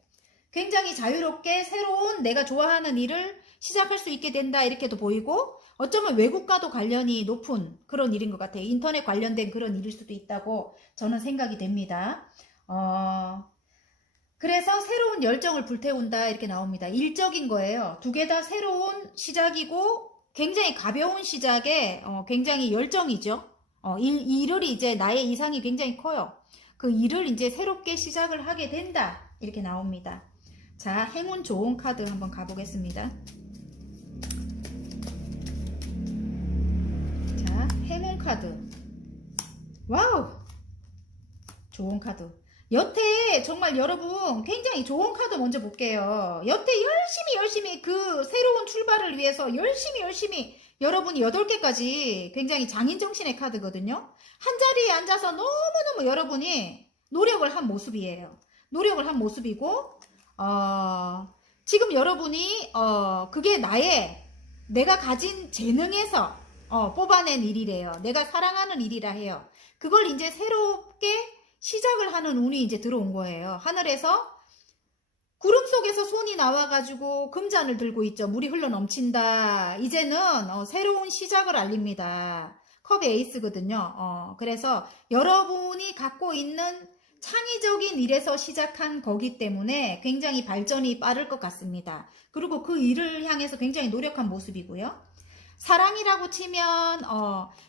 굉장히 자유롭게 새로운 내가 좋아하는 일을 시작할 수 있게 된다. 이렇게도 보이고 어쩌면 외국과도 관련이 높은 그런 일인 것 같아요. 인터넷 관련된 그런 일일 수도 있다고 저는 생각이 됩니다. 그래서 새로운 열정을 불태운다 이렇게 나옵니다. 일적인 거예요. 2개 다 새로운 시작이고 굉장히 가벼운 시작에 굉장히 열정이죠. 일을 이제 나의 이상이 굉장히 커요. 그 일을 이제 새롭게 시작을 하게 된다 이렇게 나옵니다. 자, 행운 좋은 카드 한번 가보겠습니다. 자, 행운 카드. 와우! 좋은 카드. 여태 정말 여러분 굉장히 좋은 카드 먼저 볼게요. 여태 열심히 그 새로운 출발을 위해서 열심히 여러분이 8개까지 굉장히 장인정신의 카드거든요. 한 자리에 앉아서 너무너무 여러분이 노력을 한 모습이에요. 노력을 한 모습이고 지금 여러분이 그게 내가 가진 재능에서 뽑아낸 일이래요. 내가 사랑하는 일이라 해요. 그걸 이제 새롭게 시작을 하는 운이 이제 들어온 거예요. 하늘에서 구름 속에서 손이 나와가지고 금잔을 들고 있죠. 물이 흘러 넘친다. 이제는 새로운 시작을 알립니다. 컵의 에이스거든요. 그래서 여러분이 갖고 있는 창의적인 일에서 시작한 거기 때문에 굉장히 발전이 빠를 것 같습니다. 그리고 그 일을 향해서 굉장히 노력한 모습이고요. 사랑이라고 치면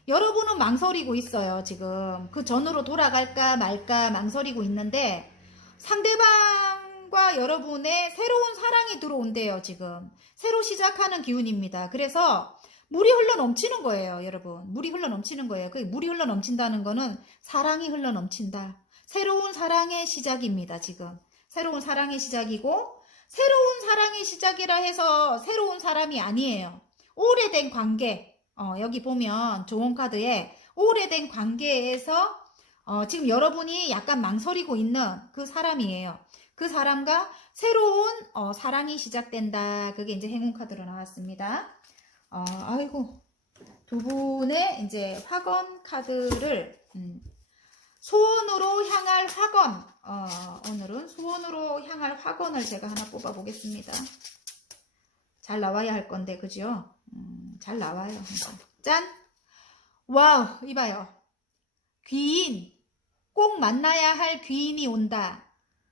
여러분은 망설이고 있어요. 지금 그 전으로 돌아갈까 말까 망설이고 있는데 상대방과 여러분의 새로운 사랑이 들어온대요. 지금 새로 시작하는 기운입니다. 그래서 물이 흘러 넘치는 거예요. 여러분 물이 흘러 넘치는 거예요. 그 물이 흘러 넘친다는 거는 사랑이 흘러 넘친다. 새로운 사랑의 시작입니다. 지금 새로운 사랑의 시작이고 새로운 사랑의 시작이라 해서 새로운 사람이 아니에요. 오래된 관계, 여기 보면 좋은 카드에 오래된 관계에서 지금 여러분이 약간 망설이고 있는 그 사람이에요. 그 사람과 새로운 사랑이 시작된다. 그게 이제 행운 카드로 나왔습니다. 아이고, 두 분의 이제 화건 카드를 소원으로 향할 화건, 오늘은 소원으로 향할 화건을 제가 하나 뽑아 보겠습니다. 잘 나와야 할 건데, 그죠? 잘 나와요. 짠! 와우, 이봐요. 귀인, 꼭 만나야 할 귀인이 온다.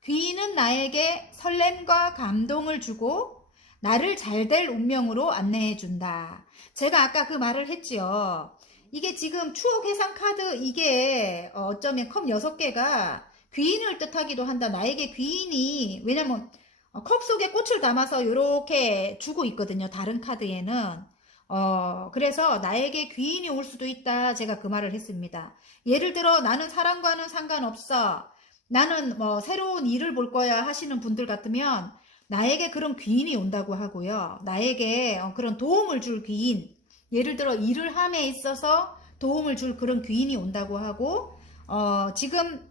귀인은 나에게 설렘과 감동을 주고 나를 잘될 운명으로 안내해준다. 제가 아까 그 말을 했지요. 이게 지금 추억 회상 카드, 이게 어쩌면 컵 6개가 귀인을 뜻하기도 한다. 나에게 귀인이, 왜냐면 컵 속에 꽃을 담아서 이렇게 주고 있거든요. 다른 카드에는. 그래서 나에게 귀인이 올 수도 있다. 제가 그 말을 했습니다. 예를 들어 나는 사랑과는 상관없어. 나는 뭐 새로운 일을 볼 거야 하시는 분들 같으면 나에게 그런 귀인이 온다고 하고요. 나에게 그런 도움을 줄 귀인. 예를 들어 일을 함에 있어서 도움을 줄 그런 귀인이 온다고 하고 지금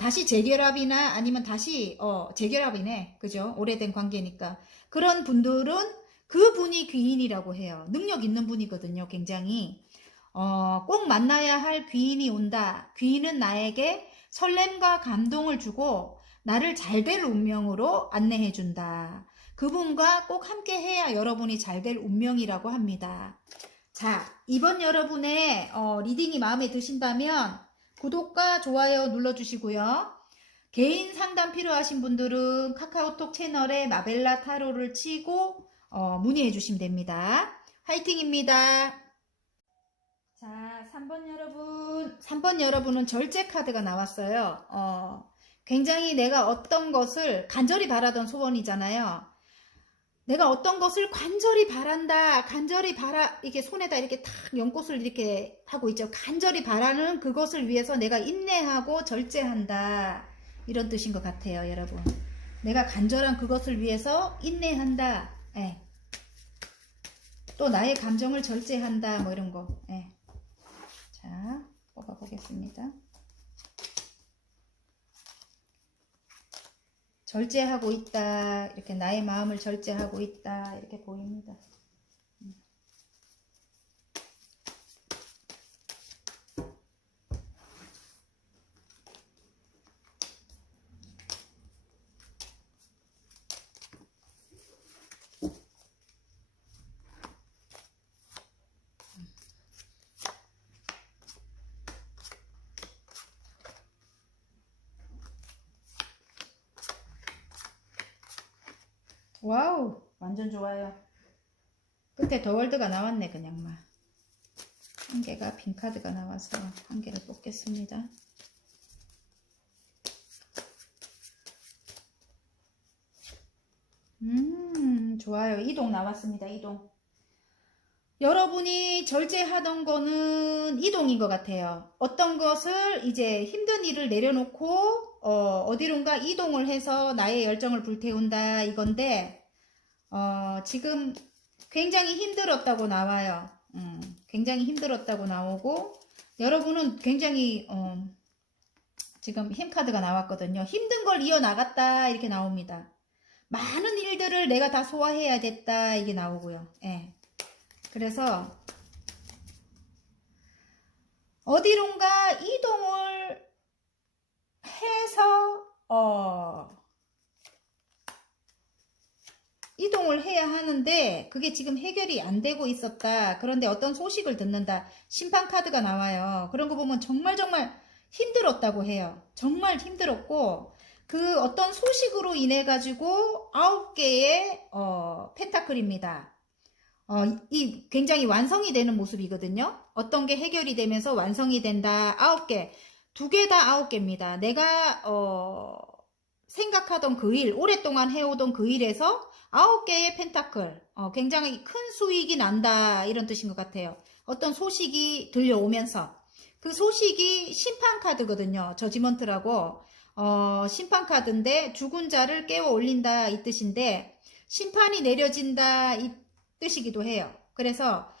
다시 재결합이나 아니면 다시 재결합이네. 그죠? 오래된 관계니까. 그런 분들은 그 분이 귀인이라고 해요. 능력 있는 분이거든요. 굉장히. 꼭 만나야 할 귀인이 온다. 귀인은 나에게 설렘과 감동을 주고 나를 잘될 운명으로 안내해준다. 그분과 꼭 함께 해야 여러분이 잘될 운명이라고 합니다. 자, 이번 여러분의 리딩이 마음에 드신다면 구독과 좋아요 눌러주시고요. 개인 상담 필요하신 분들은 카카오톡 채널에 마벨라 타로를 치고 문의해 주시면 됩니다. 화이팅입니다. 자, 자, 3번 여러분. 3번 여러분은 절제 카드가 나왔어요. 굉장히 내가 어떤 것을 간절히 바라던 소원이잖아요. 내가 어떤 것을 간절히 바란다, 간절히 이렇게 손에다 이렇게 탁 연꽃을 이렇게 하고 있죠. 간절히 바라는 그것을 위해서 내가 인내하고 절제한다. 이런 뜻인 것 같아요, 여러분. 내가 간절한 그것을 위해서 인내한다. 예. 또 나의 감정을 절제한다. 뭐 이런 거. 예. 자, 뽑아보겠습니다. 절제하고 있다. 이렇게 나의 마음을 절제하고 있다. 이렇게 보입니다. 와우, 완전 좋아요. 끝에 더월드가 나왔네. 그냥 막 한 개가 빈카드가 나와서 한 개를 뽑겠습니다. 좋아요. 이동 나왔습니다. 이동. 여러분이 절제하던 거는 이동인 것 같아요. 어떤 것을 이제 힘든 일을 내려놓고 어디론가 이동을 해서 나의 열정을 불태운다 이건데 지금 굉장히 힘들었다고 나와요. 굉장히 힘들었다고 나오고 여러분은 굉장히 지금 힘카드가 나왔거든요. 힘든 걸 이어나갔다 이렇게 나옵니다. 많은 일들을 내가 다 소화해야 됐다 이게 나오고요. 예. 그래서 어디론가 이동을 해서 이동을 해야 하는데 그게 지금 해결이 안 되고 있었다. 그런데 어떤 소식을 듣는다. 심판 카드가 나와요. 그런 거 보면 정말 힘들었다고 해요. 정말 힘들었고 그 어떤 소식으로 인해 가지고 9개의 펜타클입니다. 이 굉장히 완성이 되는 모습이거든요. 어떤 게 해결이 되면서 완성이 된다. 9개. 2개 다 9개입니다. 내가 생각하던 그 일, 오랫동안 해오던 그 일에서 9개의 펜타클. 굉장히 큰 수익이 난다. 이런 뜻인 것 같아요. 어떤 소식이 들려오면서 그 소식이 심판 카드거든요. 저지먼트라고 심판 카드인데 죽은 자를 깨워 올린다 이 뜻인데 심판이 내려진다 이 뜻이기도 해요. 그래서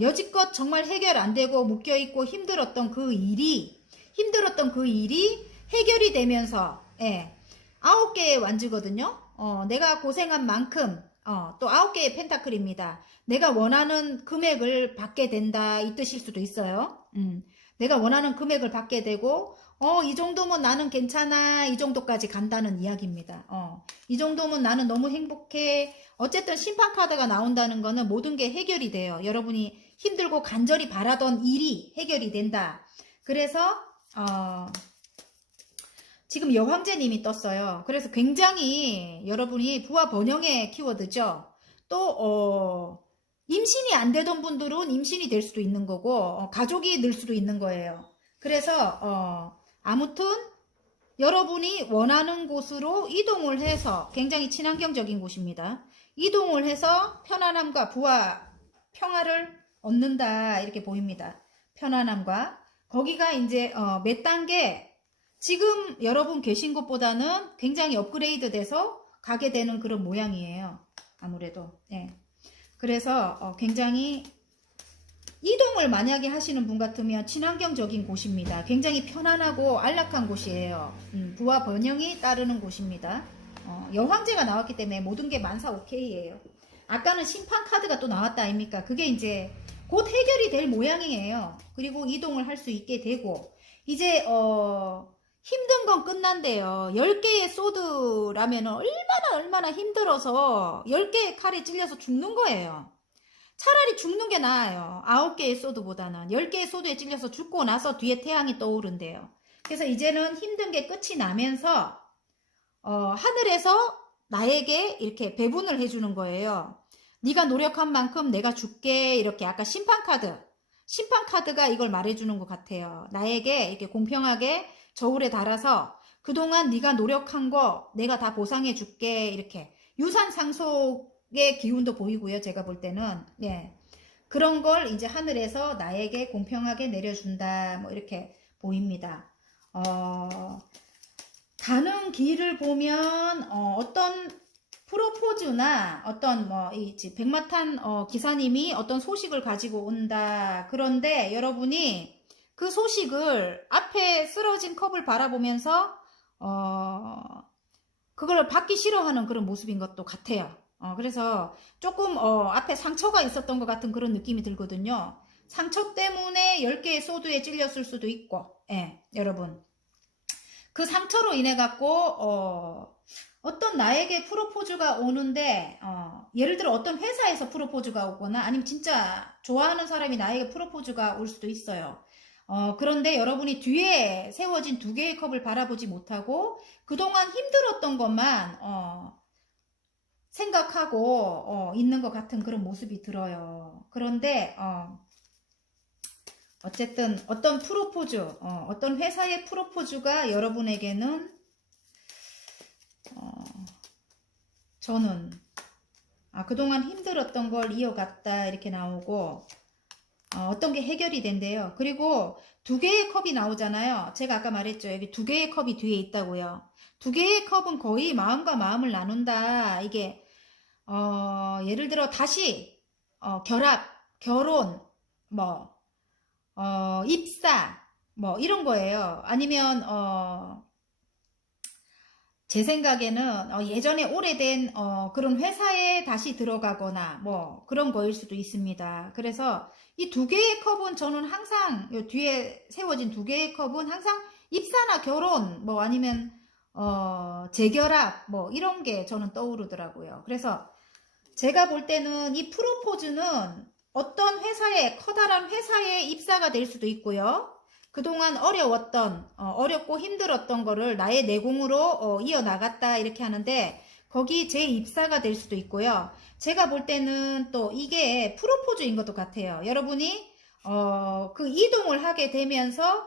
여지껏 정말 해결 안 되고 묶여있고 힘들었던 그 일이 해결이 되면서 9개의 완주거든요. 내가 고생한 만큼 또 9개의 펜타클입니다. 내가 원하는 금액을 받게 된다 이 뜻일 수도 있어요. 내가 원하는 금액을 받게 되고 이 정도면 나는 괜찮아 이 정도까지 간다는 이야기입니다. 이 정도면 나는 너무 행복해. 어쨌든 심판 카드가 나온다는 거는 모든 게 해결이 돼요. 여러분이 힘들고 간절히 바라던 일이 해결이 된다. 그래서 지금 여황제님이 떴어요. 그래서 굉장히 여러분이 부와 번영의 키워드죠. 또 임신이 안 되던 분들은 임신이 될 수도 있는 거고 가족이 늘 수도 있는 거예요. 그래서 아무튼 여러분이 원하는 곳으로 이동을 해서 굉장히 친환경적인 곳입니다. 이동을 해서 편안함과 부와 평화를 얻는다 이렇게 보입니다. 편안함과 거기가 이제 몇 단계 지금 여러분 계신 곳보다는 굉장히 업그레이드 돼서 가게 되는 그런 모양이에요. 아무래도 그래서 굉장히 이동을 만약에 하시는 분 같으면 친환경적인 곳입니다. 굉장히 편안하고 안락한 곳이에요. 부와 번영이 따르는 곳입니다. 여황제가 나왔기 때문에 모든 게 만사 오케이예요. 아까는 심판 카드가 또 나왔다 아닙니까? 그게 이제 곧 해결이 될 모양이에요. 그리고 이동을 할 수 있게 되고 이제 힘든 건 끝난대요. 10개의 소드라면 얼마나 힘들어서 10개의 칼에 찔려서 죽는 거예요. 차라리 죽는 게 나아요. 9개의 소드보다는 10개의 소드에 찔려서 죽고 나서 뒤에 태양이 떠오른대요. 그래서 이제는 힘든 게 끝이 나면서 하늘에서 나에게 이렇게 배분을 해주는 거예요. 네가 노력한 만큼 내가 줄게. 이렇게 아까 심판 심판 카드가 이걸 말해주는 것 같아요. 나에게 이렇게 공평하게 저울에 달아서 그동안 네가 노력한 거 내가 다 보상해 줄게. 이렇게 유산 상속의 기운도 보이고요. 제가 볼 때는 예. 그런 걸 이제 하늘에서 나에게 공평하게 내려준다. 뭐 이렇게 보입니다. 가는 길을 보면 어떤 프로포즈나 어떤 이 백마탄 기사님이 어떤 소식을 가지고 온다. 그런데 여러분이 그 소식을 앞에 쓰러진 컵을 바라보면서 그걸 받기 싫어하는 그런 모습인 것도 같아요. 그래서 조금 앞에 상처가 있었던 것 같은 그런 느낌이 들거든요. 상처 때문에 10개의 소드에 찔렸을 수도 있고, 예, 여러분. 그 상처로 인해 갖고 어떤 나에게 프로포즈가 오는데 예를 들어 어떤 회사에서 프로포즈가 오거나 아니면 진짜 좋아하는 사람이 나에게 프로포즈가 올 수도 있어요. 그런데 여러분이 뒤에 세워진 2개의 컵을 바라보지 못하고 그동안 힘들었던 것만 생각하고 있는 것 같은 그런 모습이 들어요. 그런데 어쨌든 어떤 프로포즈, 어떤 회사의 프로포즈가 여러분에게는 저는 그동안 힘들었던 걸 이어갔다 이렇게 나오고 어떤 게 해결이 된대요. 그리고 2개의 컵이 나오잖아요. 제가 아까 말했죠. 여기 2개의 컵이 뒤에 있다고요. 2개의 컵은 거의 마음과 마음을 나눈다. 이게 예를 들어 다시 결합, 결혼, 뭐 입사, 뭐 이런 거예요. 아니면 제 생각에는 예전에 오래된 그런 회사에 다시 들어가거나 뭐 그런 거일 수도 있습니다. 그래서 이 2개의 컵은 저는 항상 요 뒤에 세워진 2개의 컵은 항상 입사나 결혼 뭐 아니면 재결합 뭐 이런 게 저는 떠오르더라고요. 그래서 제가 볼 때는 이 프로포즈는 어떤 회사에 커다란 회사에 입사가 될 수도 있고요. 그동안 어려웠던 어렵고 힘들었던 거를 나의 내공으로 이어나갔다 이렇게 하는데 거기 제 입사가 될 수도 있고요. 제가 볼 때는 또 이게 프로포즈인 것도 같아요. 여러분이 그 이동을 하게 되면서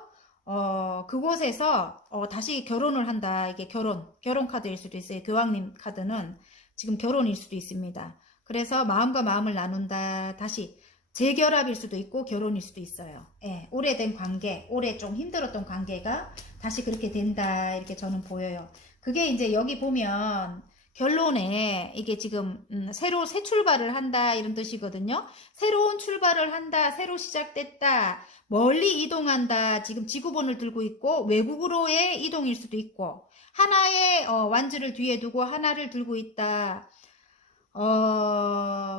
그곳에서 다시 결혼을 한다. 이게 결혼 카드일 수도 있어요. 교황님 카드는 지금 결혼일 수도 있습니다. 그래서 마음과 마음을 나눈다. 다시 재결합일 수도 있고 결혼일 수도 있어요. 예, 오래된 관계, 오래 좀 힘들었던 관계가 다시 그렇게 된다. 이렇게 저는 보여요. 그게 이제 여기 보면 결론에 이게 지금 새로 새 출발을 한다 이런 뜻이거든요. 새로운 출발을 한다. 새로 시작됐다. 멀리 이동한다. 지금 지구본을 들고 있고 외국으로의 이동일 수도 있고 하나의 완주를 뒤에 두고 하나를 들고 있다.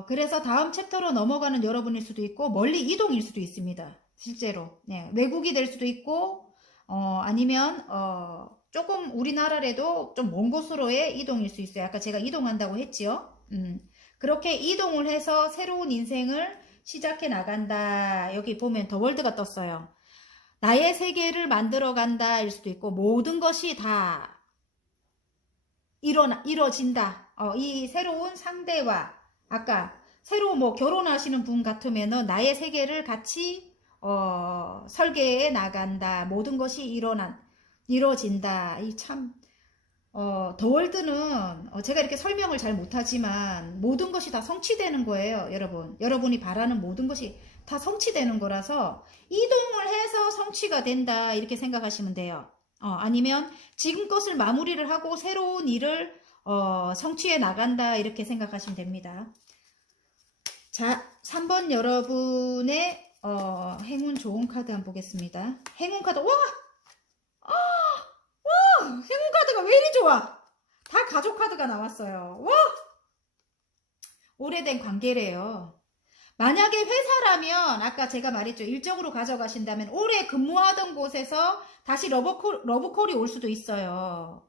그래서 다음 챕터로 넘어가는 여러분일 수도 있고, 멀리 이동일 수도 있습니다. 실제로. 네, 외국이 될 수도 있고, 아니면, 조금 우리나라라도 좀 먼 곳으로의 이동일 수 있어요. 아까 제가 이동한다고 했지요. 그렇게 이동을 해서 새로운 인생을 시작해 나간다. 여기 보면 더 월드가 떴어요. 나의 세계를 만들어 간다. 일 수도 있고, 모든 것이 다 이뤄진다. 이 새로운 상대와 아까 새로 뭐 결혼하시는 분 같으면은 나의 세계를 같이 설계해 나간다. 모든 것이 이뤄진다. 이 참 더 월드는 제가 이렇게 설명을 잘 못하지만 모든 것이 다 성취되는 거예요, 여러분. 여러분이 바라는 모든 것이 다 성취되는 거라서 이동을 해서 성취가 된다. 이렇게 생각하시면 돼요. 아니면 지금 것을 마무리를 하고 새로운 일을 성취해 나간다 이렇게 생각하시면 됩니다. 자, 3번 여러분의 행운 좋은 카드 한번 보겠습니다. 행운 카드 와! 행운 카드가 왜 이리 좋아? 다 가족 카드가 나왔어요. 와! 오래된 관계래요. 만약에 회사라면 아까 제가 말했죠. 일적으로 가져가신다면 오래 근무하던 곳에서 다시 러브콜이 올 수도 있어요.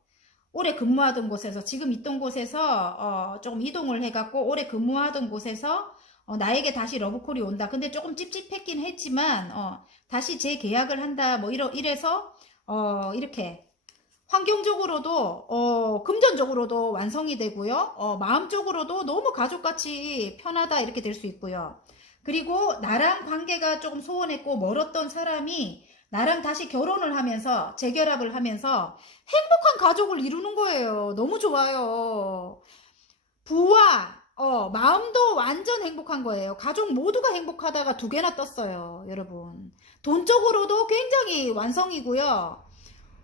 오래 근무하던 곳에서 지금 있던 곳에서 조금 이동을 해갖고 오래 근무하던 곳에서 나에게 다시 러브콜이 온다. 근데 조금 찝찝했긴 했지만 다시 재계약을 한다. 뭐 이래서 이렇게 환경적으로도 금전적으로도 완성이 되고요. 마음적으로도 너무 가족같이 편하다 이렇게 될 수 있고요. 그리고 나랑 관계가 조금 소원했고 멀었던 사람이 나랑 다시 결혼을 하면서 재결합을 하면서 행복한 가족을 이루는 거예요. 너무 좋아요. 부와 마음도 완전 행복한 거예요. 가족 모두가 행복하다가 두 개나 떴어요, 여러분. 돈적으로도 굉장히 완성이고요.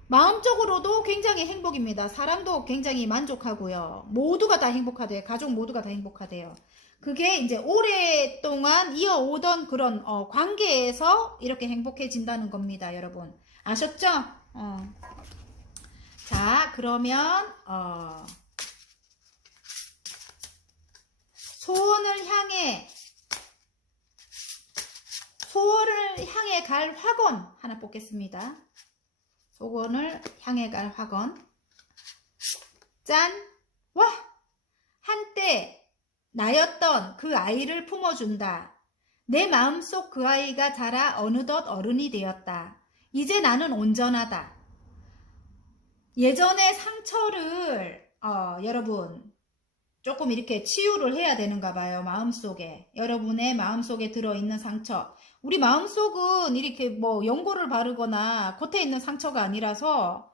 마음적으로도 굉장히 행복입니다. 사람도 굉장히 만족하고요. 모두가 다 행복하대요. 가족 모두가 다 행복하대요. 그게 이제 오랫동안 이어오던 그런 관계에서 이렇게 행복해진다는 겁니다, 여러분. 아셨죠? 자, 그러면 소원을 향해 갈 확언 하나 뽑겠습니다. 소원을 향해 갈 확언. 짠! 와! 한때 나였던 그 아이를 품어준다. 내 마음속 그 아이가 자라 어느덧 어른이 되었다. 이제 나는 온전하다. 예전의 상처를 여러분 조금 이렇게 치유를 해야 되는가 봐요. 마음속에. 여러분의 마음속에 들어있는 상처. 우리 마음속은 이렇게 뭐 연고를 바르거나 겉에 있는 상처가 아니라서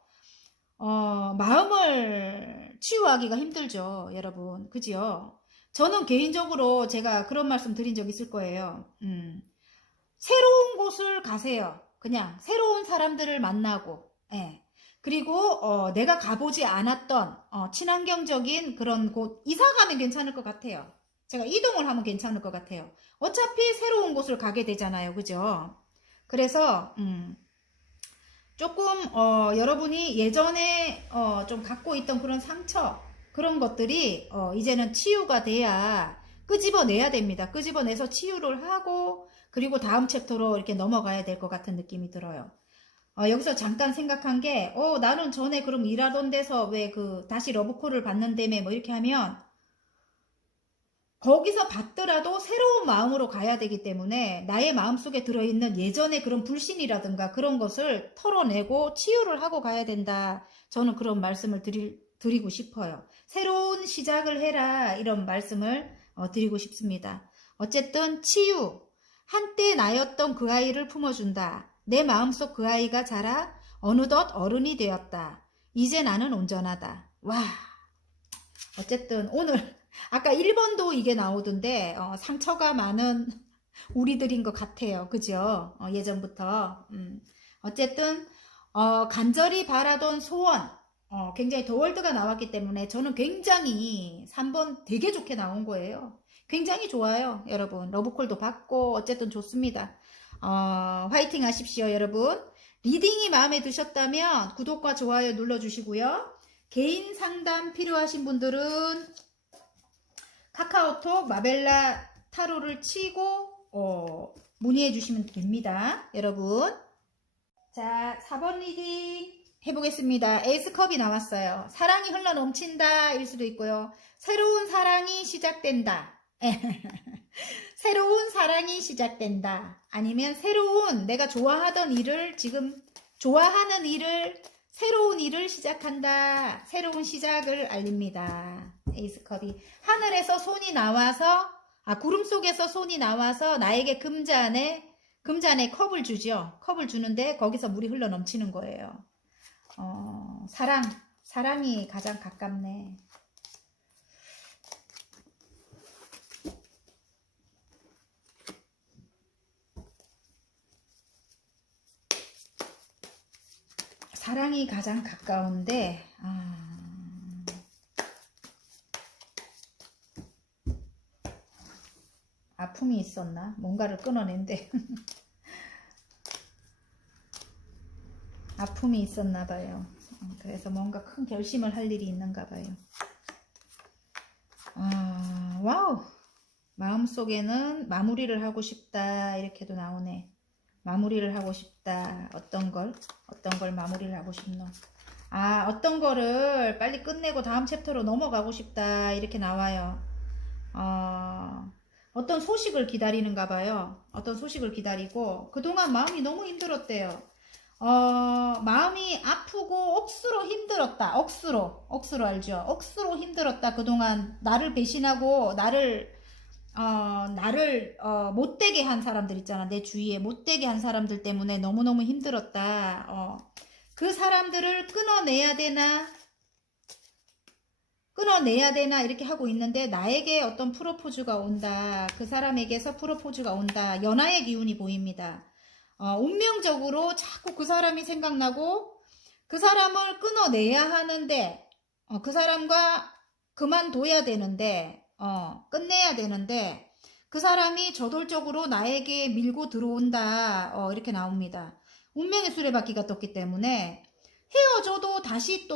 마음을 치유하기가 힘들죠. 여러분. 그지요? 저는 개인적으로 제가 그런 말씀 드린 적 있을 거예요. 새로운 곳을 가세요. 그냥 새로운 사람들을 만나고 예. 그리고 내가 가보지 않았던 친환경적인 그런 곳 이사 가면 괜찮을 것 같아요. 제가 이동을 하면 괜찮을 것 같아요. 어차피 새로운 곳을 가게 되잖아요. 그죠? 그래서 조금 여러분이 예전에 좀 갖고 있던 그런 상처 그런 것들이 이제는 치유가 돼야 끄집어내야 됩니다. 끄집어내서 치유를 하고 그리고 다음 챕터로 이렇게 넘어가야 될 것 같은 느낌이 들어요. 여기서 잠깐 생각한 게 나는 전에 그럼 일하던 데서 왜 다시 러브콜을 받는다며 뭐 이렇게 하면 거기서 받더라도 새로운 마음으로 가야 되기 때문에 나의 마음속에 들어있는 예전의 그런 불신이라든가 그런 것을 털어내고 치유를 하고 가야 된다. 저는 그런 말씀을 드리고 싶어요. 새로운 시작을 해라 이런 말씀을 드리고 싶습니다. 어쨌든 치유, 한때 나였던 그 아이를 품어준다. 내 마음속 그 아이가 자라 어느덧 어른이 되었다. 이제 나는 온전하다. 와, 어쨌든 오늘 아까 1번도 이게 나오던데 상처가 많은 우리들인 것 같아요. 그죠? 예전부터 어쨌든 간절히 바라던 소원 굉장히 더 월드가 나왔기 때문에 저는 굉장히 3번 되게 좋게 나온 거예요. 굉장히 좋아요. 여러분 러브콜도 받고 어쨌든 좋습니다. 화이팅 하십시오. 여러분 리딩이 마음에 드셨다면 구독과 좋아요 눌러주시고요. 개인 상담 필요하신 분들은 카카오톡 마벨라 타로를 치고 문의해 주시면 됩니다. 여러분 자 4번 리딩 해보겠습니다. 에이스컵이 나왔어요. 사랑이 흘러 넘친다 일 수도 있고요. 새로운 사랑이 시작된다. 새로운 사랑이 시작된다. 아니면 새로운 내가 좋아하던 일을 지금 좋아하는 일을 새로운 일을 시작한다. 새로운 시작을 알립니다. 에이스컵이 하늘에서 손이 나와서 구름 속에서 손이 나와서 나에게 금잔에 컵을 주죠. 컵을 주는데 거기서 물이 흘러 넘치는 거예요. 사랑이 가장 가깝네. 사랑이 가장 가까운데 아픔이 있었나? 뭔가를 끊어낸데 아픔이 있었나 봐요. 그래서 뭔가 큰 결심을 할 일이 있는가 봐요. 와우. 마음속에는 마무리를 하고 싶다 이렇게도 나오네. 마무리를 하고 싶다. 어떤 걸 마무리를 하고 싶노? 어떤 거를 빨리 끝내고 다음 챕터로 넘어가고 싶다 이렇게 나와요. 어떤 소식을 기다리는가 봐요. 어떤 소식을 기다리고 그동안 마음이 너무 힘들었대요. 마음이 아프고 억수로 힘들었다. 억수로 알죠? 억수로 힘들었다. 그동안 나를 배신하고 나를 나를 못되게 한 사람들 있잖아. 내 주위에 못되게 한 사람들 때문에 너무너무 힘들었다. 그 사람들을 끊어내야 되나 이렇게 하고 있는데 나에게 어떤 프로포즈가 온다. 그 사람에게서 프로포즈가 온다. 연하의 기운이 보입니다. 운명적으로 자꾸 그 사람이 생각나고 그 사람을 끊어내야 하는데 그 사람과 그만둬야 되는데 끝내야 되는데 그 사람이 저돌적으로 나에게 밀고 들어온다. 이렇게 나옵니다. 운명의 수레바퀴가 떴기 때문에 헤어져도 다시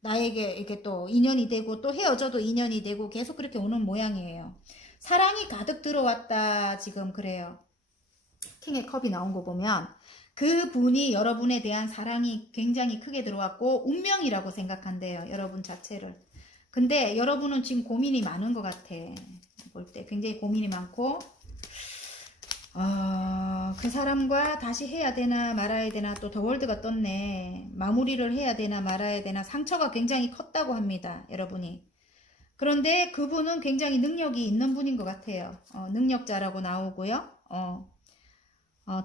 나에게 이렇게 또 인연이 되고 또 헤어져도 인연이 되고 계속 그렇게 오는 모양이에요. 사랑이 가득 들어왔다. 지금 그래요. 킹의 컵이 나온 거 보면 그 분이 여러분에 대한 사랑이 굉장히 크게 들어왔고 운명이라고 생각한대요. 여러분 자체를. 근데 여러분은 지금 고민이 많은 것 같아. 볼 때 굉장히 고민이 많고 그 사람과 다시 해야 되나 말아야 되나 또 더 월드가 떴네. 마무리를 해야 되나 말아야 되나 상처가 굉장히 컸다고 합니다. 여러분이. 그런데 그분은 굉장히 능력이 있는 분인 것 같아요. 능력자라고 나오고요.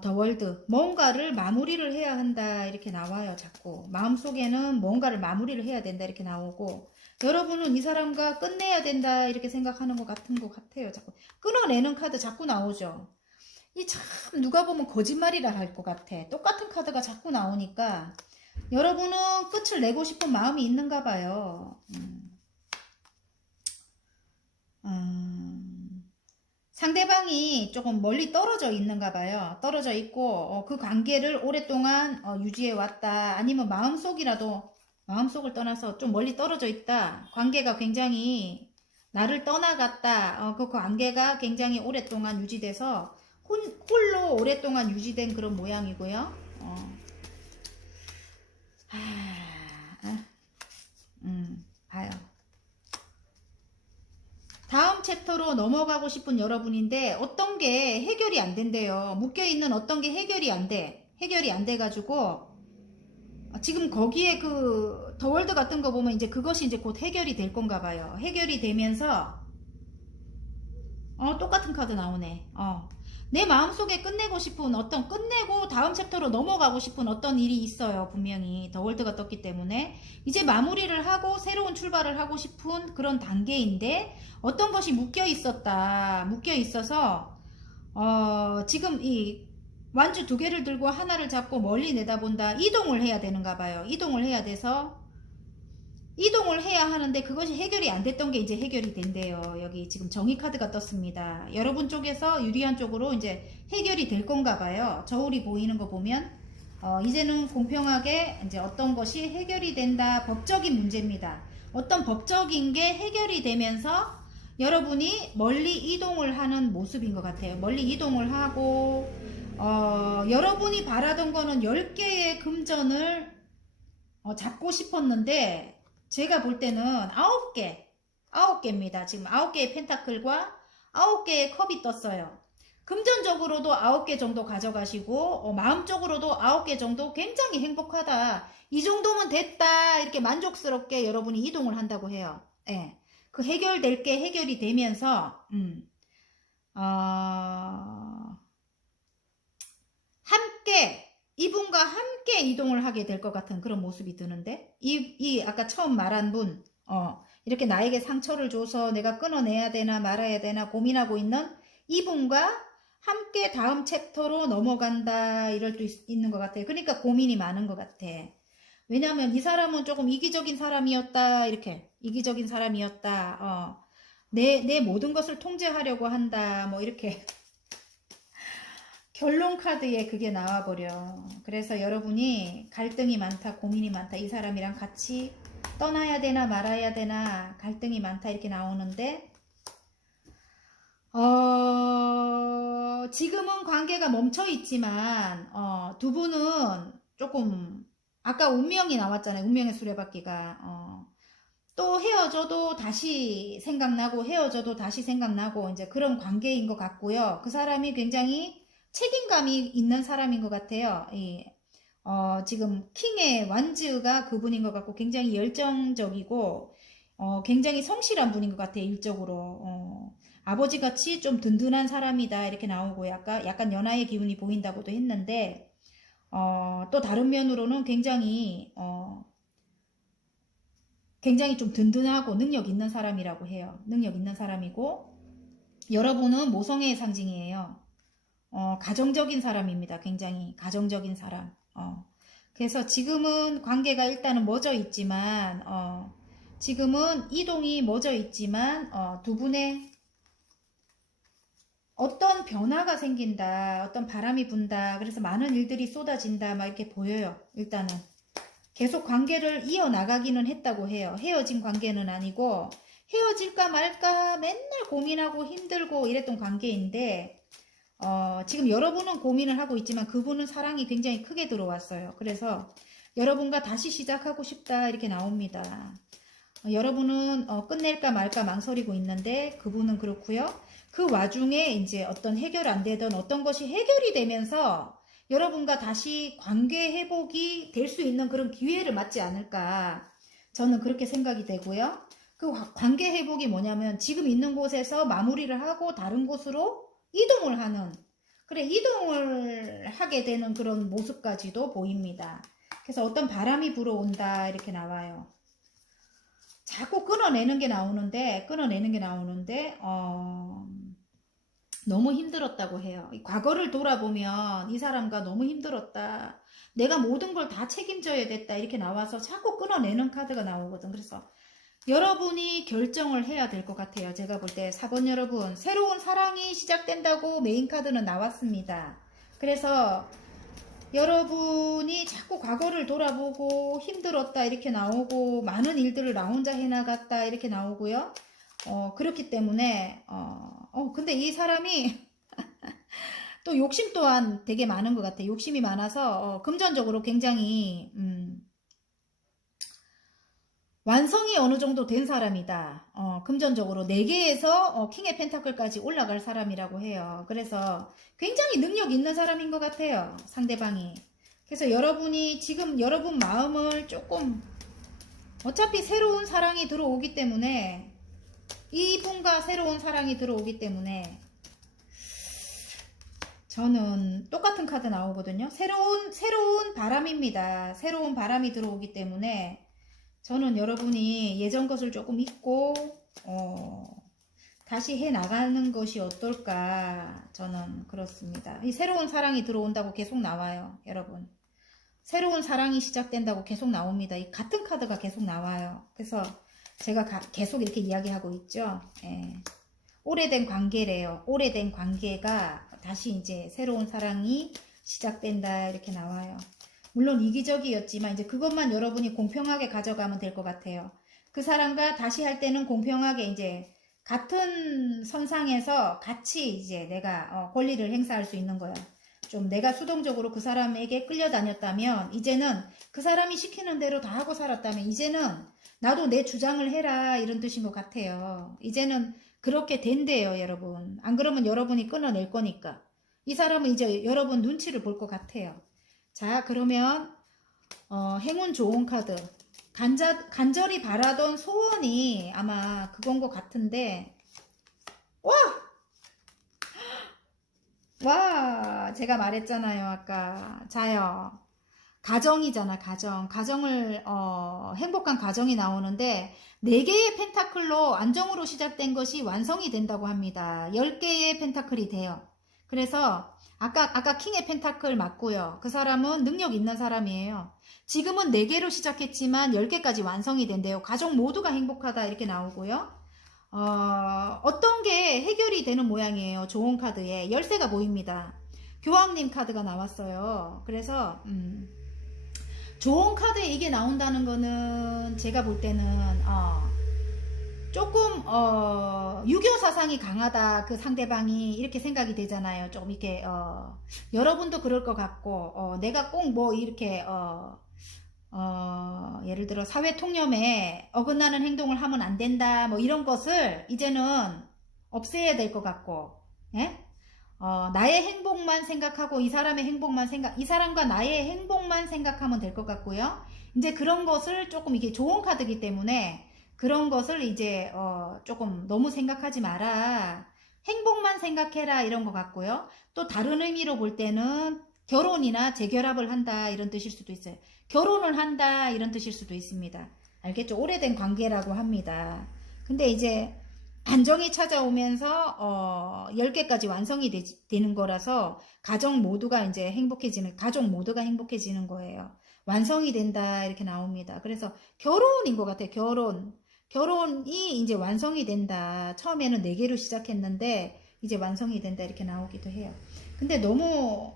더 월드. 뭔가를 마무리를 해야 한다. 이렇게 나와요. 자꾸. 마음속에는 뭔가를 마무리를 해야 된다. 이렇게 나오고. 여러분은 이 사람과 끝내야 된다. 이렇게 생각하는 것 같은 것 같아요. 자꾸. 끊어내는 카드 자꾸 나오죠. 이 참 누가 보면 거짓말이라 할 것 같아. 똑같은 카드가 자꾸 나오니까 여러분은 끝을 내고 싶은 마음이 있는가 봐요. 상대방이 조금 멀리 떨어져 있는가 봐요. 떨어져 있고 그 관계를 오랫동안 유지해 왔다. 아니면 마음속을 떠나서 좀 멀리 떨어져 있다. 관계가 굉장히 나를 떠나갔다. 그 관계가 굉장히 오랫동안 유지돼서 홀로 오랫동안 유지된 그런 모양이고요. 봐요. 다음 챕터로 넘어가고 싶은 여러분인데 어떤 게 해결이 안 된대요. 묶여있는 어떤 게 해결이 안 돼. 해결이 안 돼가지고 지금 거기에 그 더월드 같은 거 보면 이제 그것이 이제 곧 해결이 될 건가 봐요. 해결이 되면서 똑같은 카드 나오네. 내 마음속에 끝내고 싶은 끝내고 다음 챕터로 넘어가고 싶은 어떤 일이 있어요. 분명히 더월드가 떴기 때문에 이제 마무리를 하고 새로운 출발을 하고 싶은 그런 단계인데 어떤 것이 묶여 있어서 지금 이 완주 두 개를 들고 하나를 잡고 멀리 내다본다. 이동을 해야 되는가 봐요. 이동을 해야 돼서 이동을 해야 하는데 그것이 해결이 안 됐던 게 이제 해결이 된대요. 여기 지금 정의 카드가 떴습니다. 여러분 쪽에서 유리한 쪽으로 이제 해결이 될 건가 봐요. 저울이 보이는 거 보면 이제는 공평하게 이제 어떤 것이 해결이 된다. 법적인 문제입니다. 어떤 법적인 게 해결이 되면서 여러분이 멀리 이동을 하는 모습인 것 같아요. 멀리 이동을 하고 여러분이 바라던 거는 10개의 금전을 잡고 싶었는데 제가 볼 때는 9개입니다. 지금 9개의 펜타클과 9개의 컵이 떴어요. 금전적으로도 9개 정도 가져가시고 마음적으로도 9개 정도 굉장히 행복하다. 이 정도면 됐다. 이렇게 만족스럽게 여러분이 이동을 한다고 해요. 예. 그 해결될 게 해결이 되면서 함께 이분과 함께 이동을 하게 될 것 같은 그런 모습이 드는데 이 아까 처음 말한 분 이렇게 나에게 상처를 줘서 내가 끊어내야 되나 말아야 되나 고민하고 있는 이분과 함께 다음 챕터로 넘어간다 이럴 수 있는 것 같아요. 그러니까 고민이 많은 것 같아. 왜냐하면 이 사람은 조금 이기적인 사람이었다. 이렇게 이기적인 사람이었다. 내 모든 것을 통제하려고 한다. 뭐 이렇게 결론 카드에 그게 나와버려. 그래서 여러분이 갈등이 많다, 고민이 많다, 이 사람이랑 같이 떠나야 되나 말아야 되나 갈등이 많다 이렇게 나오는데 지금은 관계가 멈춰 있지만 두 분은 조금 아까 운명이 나왔잖아요. 운명의 수레바퀴가 또 헤어져도 다시 생각나고 헤어져도 다시 생각나고 이제 그런 관계인 것 같고요. 그 사람이 굉장히 책임감이 있는 사람인 것 같아요. 지금 킹의 완즈가 그분인 것 같고 굉장히 열정적이고 굉장히 성실한 분인 것 같아요. 일적으로 아버지같이 좀 든든한 사람이다 이렇게 나오고 약간 연하의 기운이 보인다고도 했는데 또 다른 면으로는 굉장히 좀 든든하고 능력 있는 사람이라고 해요. 능력 있는 사람이고 여러분은 모성애의 상징이에요. 가정적인 사람입니다. 굉장히 가정적인 사람. 그래서 지금은 관계가 일단은 멎어 있지만 지금은 이동이 멎어 있지만 두 분의 어떤 변화가 생긴다, 어떤 바람이 분다, 그래서 많은 일들이 쏟아진다 막 이렇게 보여요. 일단은 계속 관계를 이어나가기는 했다고 해요. 헤어진 관계는 아니고 헤어질까 말까 맨날 고민하고 힘들고 이랬던 관계인데 지금 여러분은 고민을 하고 있지만 그분은 사랑이 굉장히 크게 들어왔어요. 그래서 여러분과 다시 시작하고 싶다 이렇게 나옵니다. 여러분은 끝낼까 말까 망설이고 있는데 그분은 그렇고요. 그 와중에 이제 어떤 해결 안 되던 어떤 것이 해결이 되면서 여러분과 다시 관계 회복이 될 수 있는 그런 기회를 맞지 않을까 저는 그렇게 생각이 되고요. 그 관계 회복이 뭐냐면 지금 있는 곳에서 마무리를 하고 다른 곳으로 이동을 하는 그래 이동을 하게 되는 그런 모습까지도 보입니다. 그래서 어떤 바람이 불어온다 이렇게 나와요. 자꾸 끊어내는 게 나오는데 너무 힘들었다고 해요. 과거를 돌아보면 이 사람과 너무 힘들었다. 내가 모든 걸 다 책임져야 됐다. 이렇게 나와서 자꾸 끊어내는 카드가 나오거든. 그래서 여러분이 결정을 해야 될 것 같아요. 제가 볼 때 4번 여러분 새로운 사랑이 시작된다고 메인 카드는 나왔습니다. 그래서 여러분이 자꾸 과거를 돌아보고 힘들었다 이렇게 나오고 많은 일들을 나 혼자 해나갔다 이렇게 나오고요. 그렇기 때문에 근데 이 사람이 또 욕심 또한 되게 많은 것 같아요. 욕심이 많아서 금전적으로 굉장히 완성이 어느 정도 된 사람이다. 금전적으로 4개에서 킹의 펜타클까지 올라갈 사람이라고 해요. 그래서 굉장히 능력 있는 사람인 것 같아요. 상대방이. 그래서 여러분이 지금 여러분 마음을 조금 어차피 새로운 사랑이 들어오기 때문에 이분과 새로운 사랑이 들어오기 때문에 저는 똑같은 카드 나오거든요. 새로운 바람입니다. 새로운 바람이 들어오기 때문에 저는 여러분이 예전 것을 조금 잊고 다시 해나가는 것이 어떨까 저는 그렇습니다. 이 새로운 사랑이 들어온다고 계속 나와요. 여러분 새로운 사랑이 시작된다고 계속 나옵니다. 이 같은 카드가 계속 나와요. 그래서 제가 계속 이렇게 이야기하고 있죠. 예. 오래된 관계래요. 오래된 관계가 다시 이제 새로운 사랑이 시작된다 이렇게 나와요. 물론 이기적이었지만 이제 그것만 여러분이 공평하게 가져가면 될 것 같아요. 그 사람과 다시 할 때는 공평하게 이제 같은 선상에서 같이 이제 내가 권리를 행사할 수 있는 거야. 좀 내가 수동적으로 그 사람에게 끌려다녔다면 이제는 그 사람이 시키는 대로 다 하고 살았다면 이제는 나도 내 주장을 해라 이런 뜻인 것 같아요. 이제는 그렇게 된대요 여러분. 안 그러면 여러분이 끊어낼 거니까. 이 사람은 이제 여러분 눈치를 볼 것 같아요. 자 그러면 행운 좋은 카드 간절히 바라던 소원이 아마 그건 것 같은데 와 제가 말했잖아요 아까. 자요 가정이잖아 가정을 행복한 가정이 나오는데 4개의 펜타클로 안정으로 시작된 것이 완성이 된다고 합니다. 10개의 펜타클이 돼요. 그래서 아까 킹의 펜타클 맞고요. 그 사람은 능력 있는 사람이에요. 지금은 4개로 시작했지만 10개까지 완성이 된대요. 가족 모두가 행복하다 이렇게 나오고요. 어떤 게 해결이 되는 모양이에요. 좋은 카드에 열쇠가 보입니다. 교황님 카드가 나왔어요. 그래서 좋은 카드에 이게 나온다는 거는 제가 볼 때는 조금 유교 사상이 강하다 그 상대방이 이렇게 생각이 되잖아요. 조금 이렇게 여러분도 그럴 것 같고 내가 꼭 뭐 이렇게 예를 들어 사회 통념에 어긋나는 행동을 하면 안 된다 뭐 이런 것을 이제는 없애야 될 것 같고 예? 나의 행복만 생각하고 이 사람의 행복만 이 사람과 나의 행복만 생각하면 될 것 같고요. 이제 그런 것을 조금 이게 좋은 카드이기 때문에 그런 것을 이제 조금 너무 생각하지 마라. 행복만 생각해라 이런 것 같고요. 또 다른 의미로 볼 때는 결혼이나 재결합을 한다 이런 뜻일 수도 있어요. 결혼을 한다 이런 뜻일 수도 있습니다. 알겠죠? 오래된 관계라고 합니다. 근데 이제 안정이 찾아오면서 10개까지 완성이 되는 거라서 가족 모두가 행복해지는 거예요. 완성이 된다 이렇게 나옵니다. 그래서 결혼인 것 같아요. 결혼이 이제 완성이 된다. 처음에는 4개로 시작했는데 이제 완성이 된다 이렇게 나오기도 해요. 근데 너무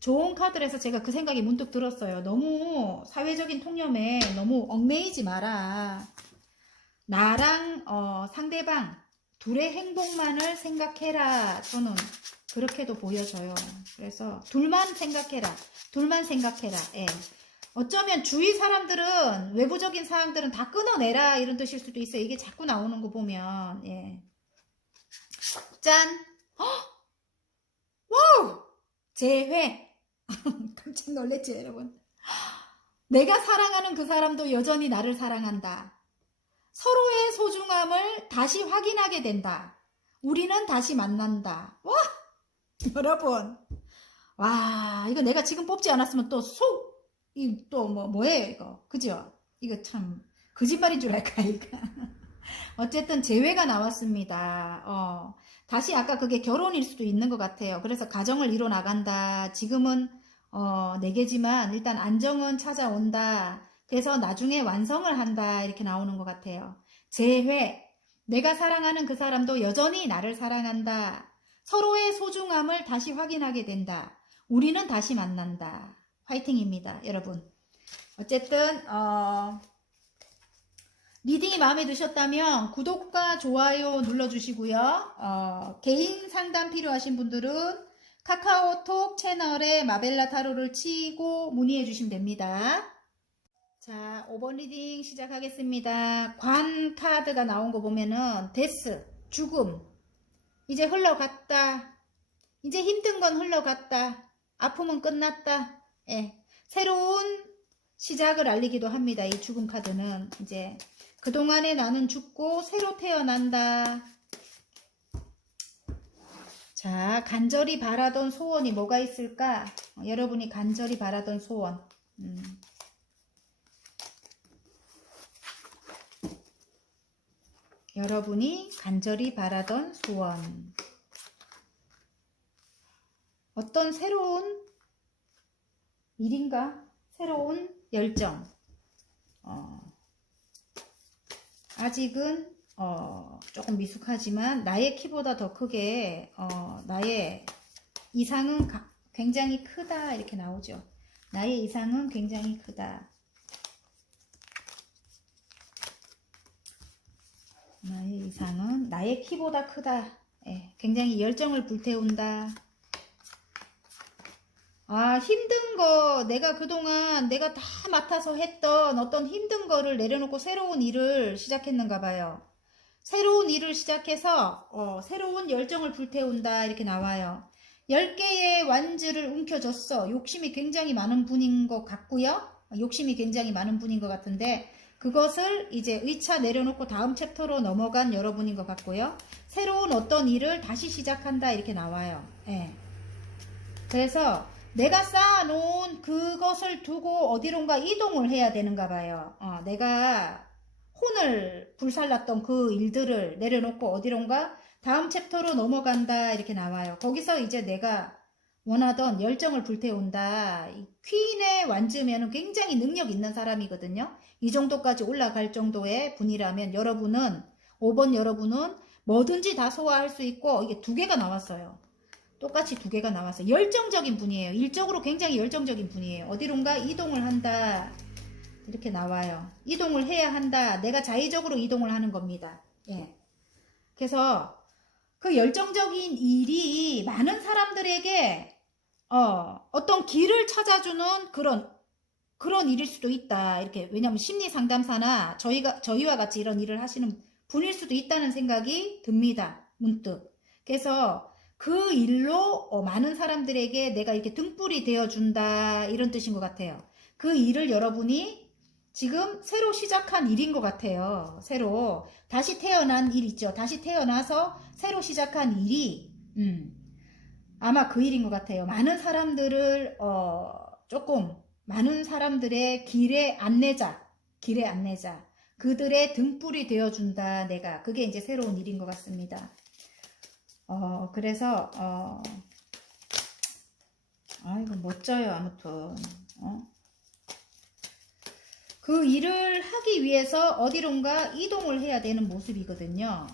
좋은 카드라서 제가 그 생각이 문득 들었어요. 너무 사회적인 통념에 너무 얽매이지 마라. 나랑 상대방 둘의 행복만을 생각해라. 저는 그렇게도 보여져요. 그래서 둘만 생각해라. 예. 어쩌면 주위 사람들은 외부적인 사항들은 다 끊어내라 이런 뜻일 수도 있어요. 이게 자꾸 나오는 거 보면. 예. 짠. 헉! 와우! 재회. 깜짝 놀랐죠, 여러분. 내가 사랑하는 그 사람도 여전히 나를 사랑한다. 서로의 소중함을 다시 확인하게 된다. 우리는 다시 만난다. 와! 여러분. 와, 이거 내가 지금 뽑지 않았으면 뭐예요, 이거. 그죠? 이거 참, 거짓말인 줄 알까, 이거. 어쨌든 재회가 나왔습니다. 다시 아까 그게 결혼일 수도 있는 것 같아요. 그래서 가정을 이뤄 나간다. 지금은 4개지만 일단 안정은 찾아온다. 그래서 나중에 완성을 한다. 이렇게 나오는 것 같아요. 재회. 내가 사랑하는 그 사람도 여전히 나를 사랑한다. 서로의 소중함을 다시 확인하게 된다. 우리는 다시 만난다. 화이팅입니다, 여러분. 어쨌든 리딩이 마음에 드셨다면 구독과 좋아요 눌러주시고요. 개인 상담 필요하신 분들은 카카오톡 채널에 마벨라 타로를 치고 문의해 주시면 됩니다. 자, 5번 리딩 시작하겠습니다. 관 카드가 나온 거 보면은 데스, 죽음. 이제 흘러갔다. 이제 힘든 건 흘러갔다. 아픔은 끝났다. 예. 새로운 시작을 알리기도 합니다. 이 죽음 카드는 이제 그동안에 나는 죽고 새로 태어난다. 자, 간절히 바라던 소원이 뭐가 있을까? 여러분이 간절히 바라던 소원. 여러분이 간절히 바라던 소원. 어떤 새로운 일인가? 새로운 열정. 아직은 조금 미숙하지만 나의 키보다 더 크게 나의 이상은 굉장히 크다 이렇게 나오죠. 나의 이상은 굉장히 크다. 나의 이상은 나의 키보다 크다. 예, 굉장히 열정을 불태운다. 아, 힘든 거, 내가 그동안 내가 다 맡아서 했던 어떤 힘든 거를 내려놓고 새로운 일을 시작했는가 봐요. 새로운 일을 시작해서 새로운 열정을 불태운다 이렇게 나와요. 10개의 완주를 움켜줬어. 욕심이 굉장히 많은 분인 것 같고요. 욕심이 굉장히 많은 분인 것 같은데 그것을 이제 의차 내려놓고 다음 챕터로 넘어간 여러분인 것 같고요. 새로운 어떤 일을 다시 시작한다 이렇게 나와요. 예. 그래서 내가 쌓아놓은 그것을 두고 어디론가 이동을 해야 되는가 봐요. 내가 혼을 불살랐던 그 일들을 내려놓고 어디론가 다음 챕터로 넘어간다 이렇게 나와요. 거기서 이제 내가 원하던 열정을 불태운다. 퀸의 완주면 굉장히 능력 있는 사람이거든요. 이 정도까지 올라갈 정도의 분이라면 5번 여러분은 뭐든지 다 소화할 수 있고 이게 2개가 나왔어요. 똑같이 2개가 나왔어요. 열정적인 분이에요. 일적으로 굉장히 열정적인 분이에요. 어디론가 이동을 한다. 이렇게 나와요. 이동을 해야 한다. 내가 자의적으로 이동을 하는 겁니다. 예. 그래서 그 열정적인 일이 많은 사람들에게 어떤 길을 찾아주는 그런 일일 수도 있다. 이렇게 왜냐하면 심리 상담사나 저희와 같이 이런 일을 하시는 분일 수도 있다는 생각이 듭니다. 문득. 그래서 그 일로 많은 사람들에게 내가 이렇게 등불이 되어준다 이런 뜻인 것 같아요. 그 일을 여러분이 지금 새로 시작한 일인 것 같아요. 새로 다시 태어난 일 있죠. 다시 태어나서 새로 시작한 일이 아마 그 일인 것 같아요. 많은 사람들을 조금 많은 사람들의 길의 안내자, 그들의 등불이 되어준다. 내가 그게 이제 새로운 일인 것 같습니다. 그래서 아이고 멋져요. 아무튼 그 일을 하기 위해서 어디론가 이동을 해야 되는 모습이거든요.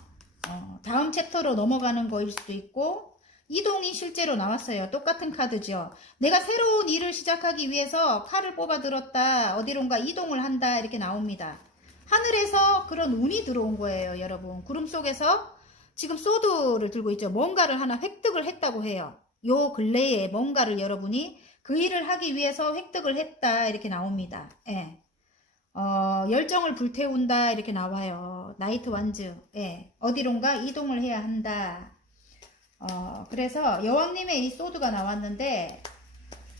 다음 챕터로 넘어가는 거일 수도 있고 이동이 실제로 나왔어요. 똑같은 카드죠. 내가 새로운 일을 시작하기 위해서 칼을 뽑아 들었다. 어디론가 이동을 한다. 이렇게 나옵니다. 하늘에서 그런 운이 들어온 거예요. 여러분. 구름 속에서 지금 소드를 들고 있죠. 뭔가를 하나 획득을 했다고 해요. 요 근래에 뭔가를 여러분이 그 일을 하기 위해서 획득을 했다. 이렇게 나옵니다. 예. 열정을 불태운다. 이렇게 나와요. 나이트 완즈. 예. 어디론가 이동을 해야 한다. 그래서 여왕님의 이 소드가 나왔는데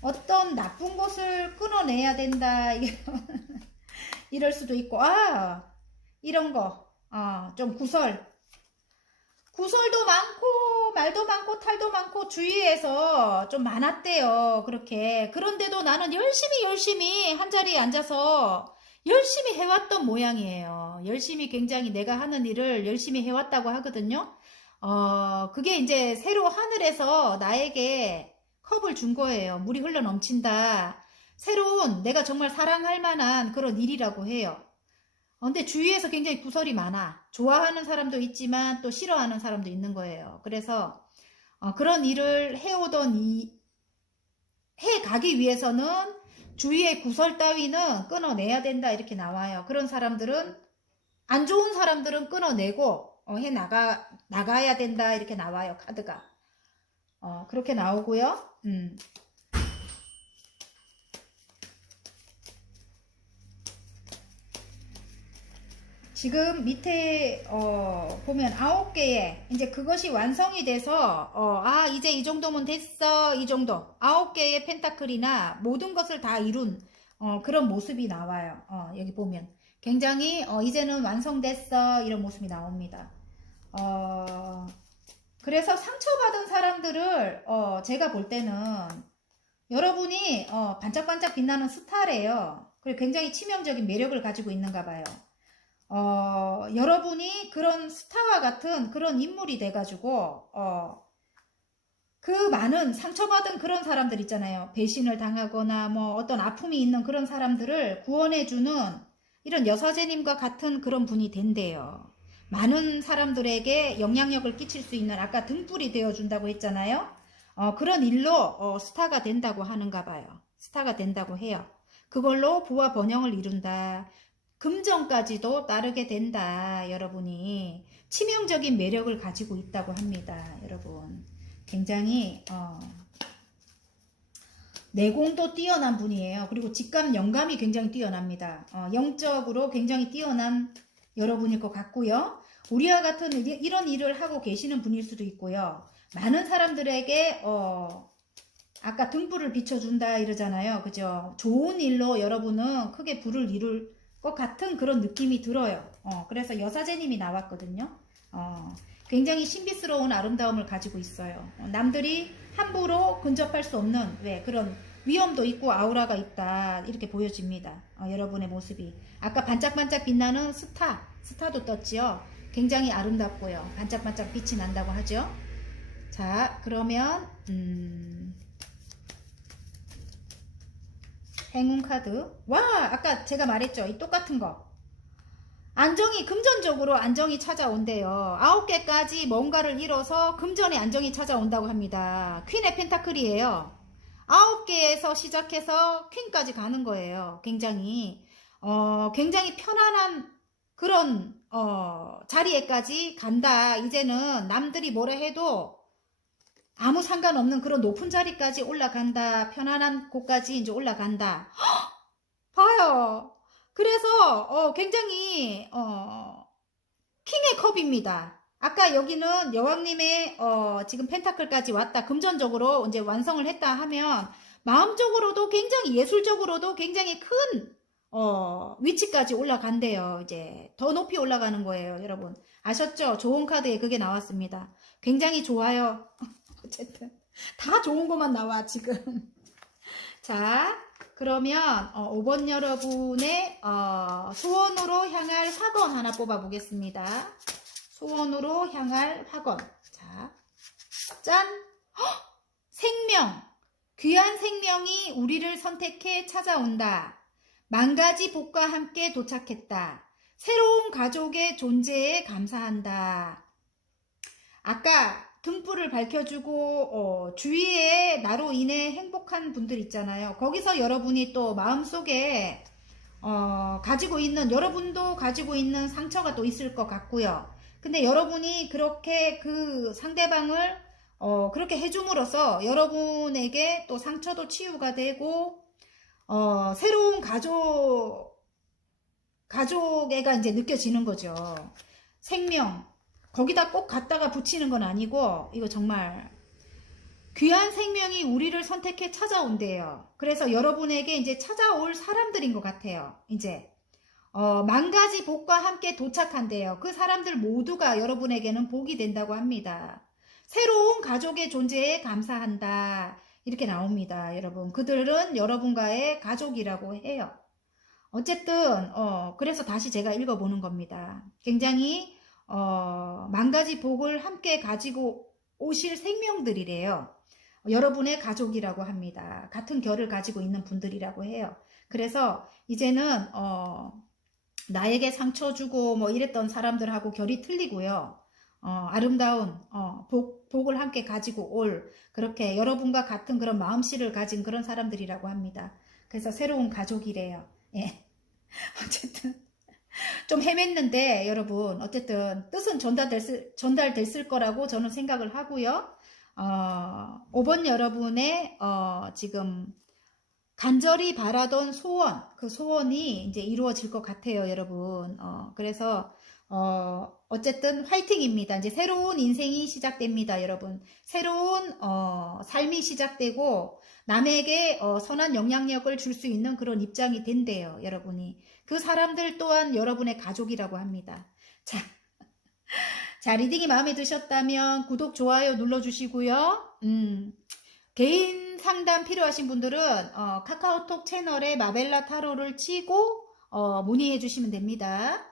어떤 나쁜 것을 끊어내야 된다. 이게 이럴 수도 있고 이런 거 좀 구설도 많고 말도 많고 탈도 많고 주위에서 좀 많았대요. 그렇게 그런데도 나는 열심히 한자리에 앉아서 열심히 해왔던 모양이에요. 열심히 굉장히 내가 하는 일을 열심히 해왔다고 하거든요. 그게 이제 새로 하늘에서 나에게 컵을 준 거예요. 물이 흘러 넘친다. 새로운 내가 정말 사랑할 만한 그런 일이라고 해요. 근데 주위에서 굉장히 구설이 많아. 좋아하는 사람도 있지만 또 싫어하는 사람도 있는 거예요. 그래서 그런 일을 해가기 위해서는 주위의 구설 따위는 끊어내야 된다. 이렇게 나와요. 그런 사람들은 안 좋은 사람들은 끊어내고 나가야 된다. 이렇게 나와요. 카드가. 그렇게 나오고요. 지금 밑에 보면 9개의 이제 그것이 완성이 돼서 이제 이 정도면 됐어. 이 정도 9개의 펜타클이나 모든 것을 다 이룬 그런 모습이 나와요. 여기 보면 굉장히 이제는 완성됐어. 이런 모습이 나옵니다. 그래서 상처받은 사람들을 제가 볼 때는 여러분이 반짝반짝 빛나는 스타래요. 그리고 굉장히 치명적인 매력을 가지고 있는가 봐요. 여러분이 그런 스타와 같은 그런 인물이 돼가지고 그 많은 상처받은 그런 사람들 있잖아요. 배신을 당하거나 뭐 어떤 아픔이 있는 그런 사람들을 구원해주는 이런 여사제님과 같은 그런 분이 된대요. 많은 사람들에게 영향력을 끼칠 수 있는 아까 등불이 되어준다고 했잖아요. 그런 일로 스타가 된다고 하는가 봐요. 스타가 된다고 해요. 그걸로 부와 번영을 이룬다. 금전까지도 따르게 된다. 여러분이 치명적인 매력을 가지고 있다고 합니다. 여러분 굉장히 내공도 뛰어난 분이에요. 그리고 직감 영감이 굉장히 뛰어납니다. 영적으로 굉장히 뛰어난 여러분일 것 같고요. 우리와 같은 이런 일을 하고 계시는 분일 수도 있고요. 많은 사람들에게 아까 등불을 비춰준다 이러잖아요. 그죠? 좋은 일로 여러분은 크게 불을 이룰 것 같은 그런 느낌이 들어요. 그래서 여사제님이 나왔거든요. 굉장히 신비스러운 아름다움을 가지고 있어요. 남들이 함부로 근접할 수 없는 그런 위험도 있고 아우라가 있다. 이렇게 보여집니다. 여러분의 모습이. 아까 반짝반짝 빛나는 스타도 떴지요. 굉장히 아름답고요. 반짝반짝 빛이 난다고 하죠. 자, 그러면 행운 카드. 와, 아까 제가 말했죠. 이 똑같은 거. 안정이, 금전적으로 안정이 찾아온대요. 9개까지 뭔가를 이뤄서 금전의 안정이 찾아온다고 합니다. 퀸의 펜타클이에요. 9개에서 시작해서 퀸까지 가는 거예요. 굉장히 편안한 그런 자리에까지 간다. 이제는 남들이 뭐라 해도 아무 상관없는 그런 높은 자리까지 올라간다. 편안한 곳까지 이제 올라간다. 봐요. 그래서 굉장히 킹의 컵입니다. 아까 여기는 여왕님의 지금 펜타클까지 왔다. 금전적으로 이제 완성을 했다 하면 마음적으로도 굉장히 예술적으로도 굉장히 큰 위치까지 올라간대요. 이제 더 높이 올라가는 거예요, 여러분. 아셨죠? 좋은 카드에 그게 나왔습니다. 굉장히 좋아요. 어쨌든 다 좋은 것만 나와 지금. 자, 그러면 5번 여러분의 소원으로 향할 학원 하나 뽑아 보겠습니다. 소원으로 향할 학원. 자, 짠! 헉! 생명! 귀한 생명이 우리를 선택해 찾아온다. 만 가지 복과 함께 도착했다. 새로운 가족의 존재에 감사한다. 아까 등불을 밝혀주고 주위에 나로 인해 행복한 분들 있잖아요. 거기서 여러분이 또 마음속에 가지고 있는, 여러분도 가지고 있는 상처가 또 있을 것 같고요. 근데 여러분이 그렇게 그 상대방을 그렇게 해줌으로써 여러분에게 또 상처도 치유가 되고 새로운 가족애가 이제 느껴지는 거죠. 생명 거기다 꼭 갖다가 붙이는 건 아니고 이거 정말 귀한 생명이 우리를 선택해 찾아온대요. 그래서 여러분에게 이제 찾아올 사람들인 것 같아요. 이제 만 가지 복과 함께 도착한대요. 그 사람들 모두가 여러분에게는 복이 된다고 합니다. 새로운 가족의 존재에 감사한다. 이렇게 나옵니다, 여러분. 그들은 여러분과의 가족이라고 해요. 어쨌든 그래서 다시 제가 읽어보는 겁니다. 굉장히 만 가지 복을 함께 가지고 오실 생명들이래요. 여러분의 가족이라고 합니다. 같은 결을 가지고 있는 분들이라고 해요. 그래서 이제는 나에게 상처 주고 뭐 이랬던 사람들하고 결이 틀리고요. 아름다운 복을 함께 가지고 올 그렇게 여러분과 같은 그런 마음씨를 가진 그런 사람들이라고 합니다. 그래서 새로운 가족이래요. 예. 어쨌든 좀 헤맸는데 여러분 어쨌든 뜻은 전달됐을 거라고 저는 생각을 하고요. 5번 여러분의 지금 간절히 바라던 소원, 그 소원이 이제 이루어질 것 같아요, 여러분. 그래서 어쨌든 화이팅입니다. 이제 새로운 인생이 시작됩니다, 여러분. 새로운 삶이 시작되고 남에게 선한 영향력을 줄 수 있는 그런 입장이 된대요, 여러분이. 그 사람들 또한 여러분의 가족이라고 합니다. 자, 자, 리딩이 마음에 드셨다면 구독, 좋아요 눌러주시고요. 개인 상담 필요하신 분들은 카카오톡 채널에 마벨라 타로를 치고 문의해 주시면 됩니다.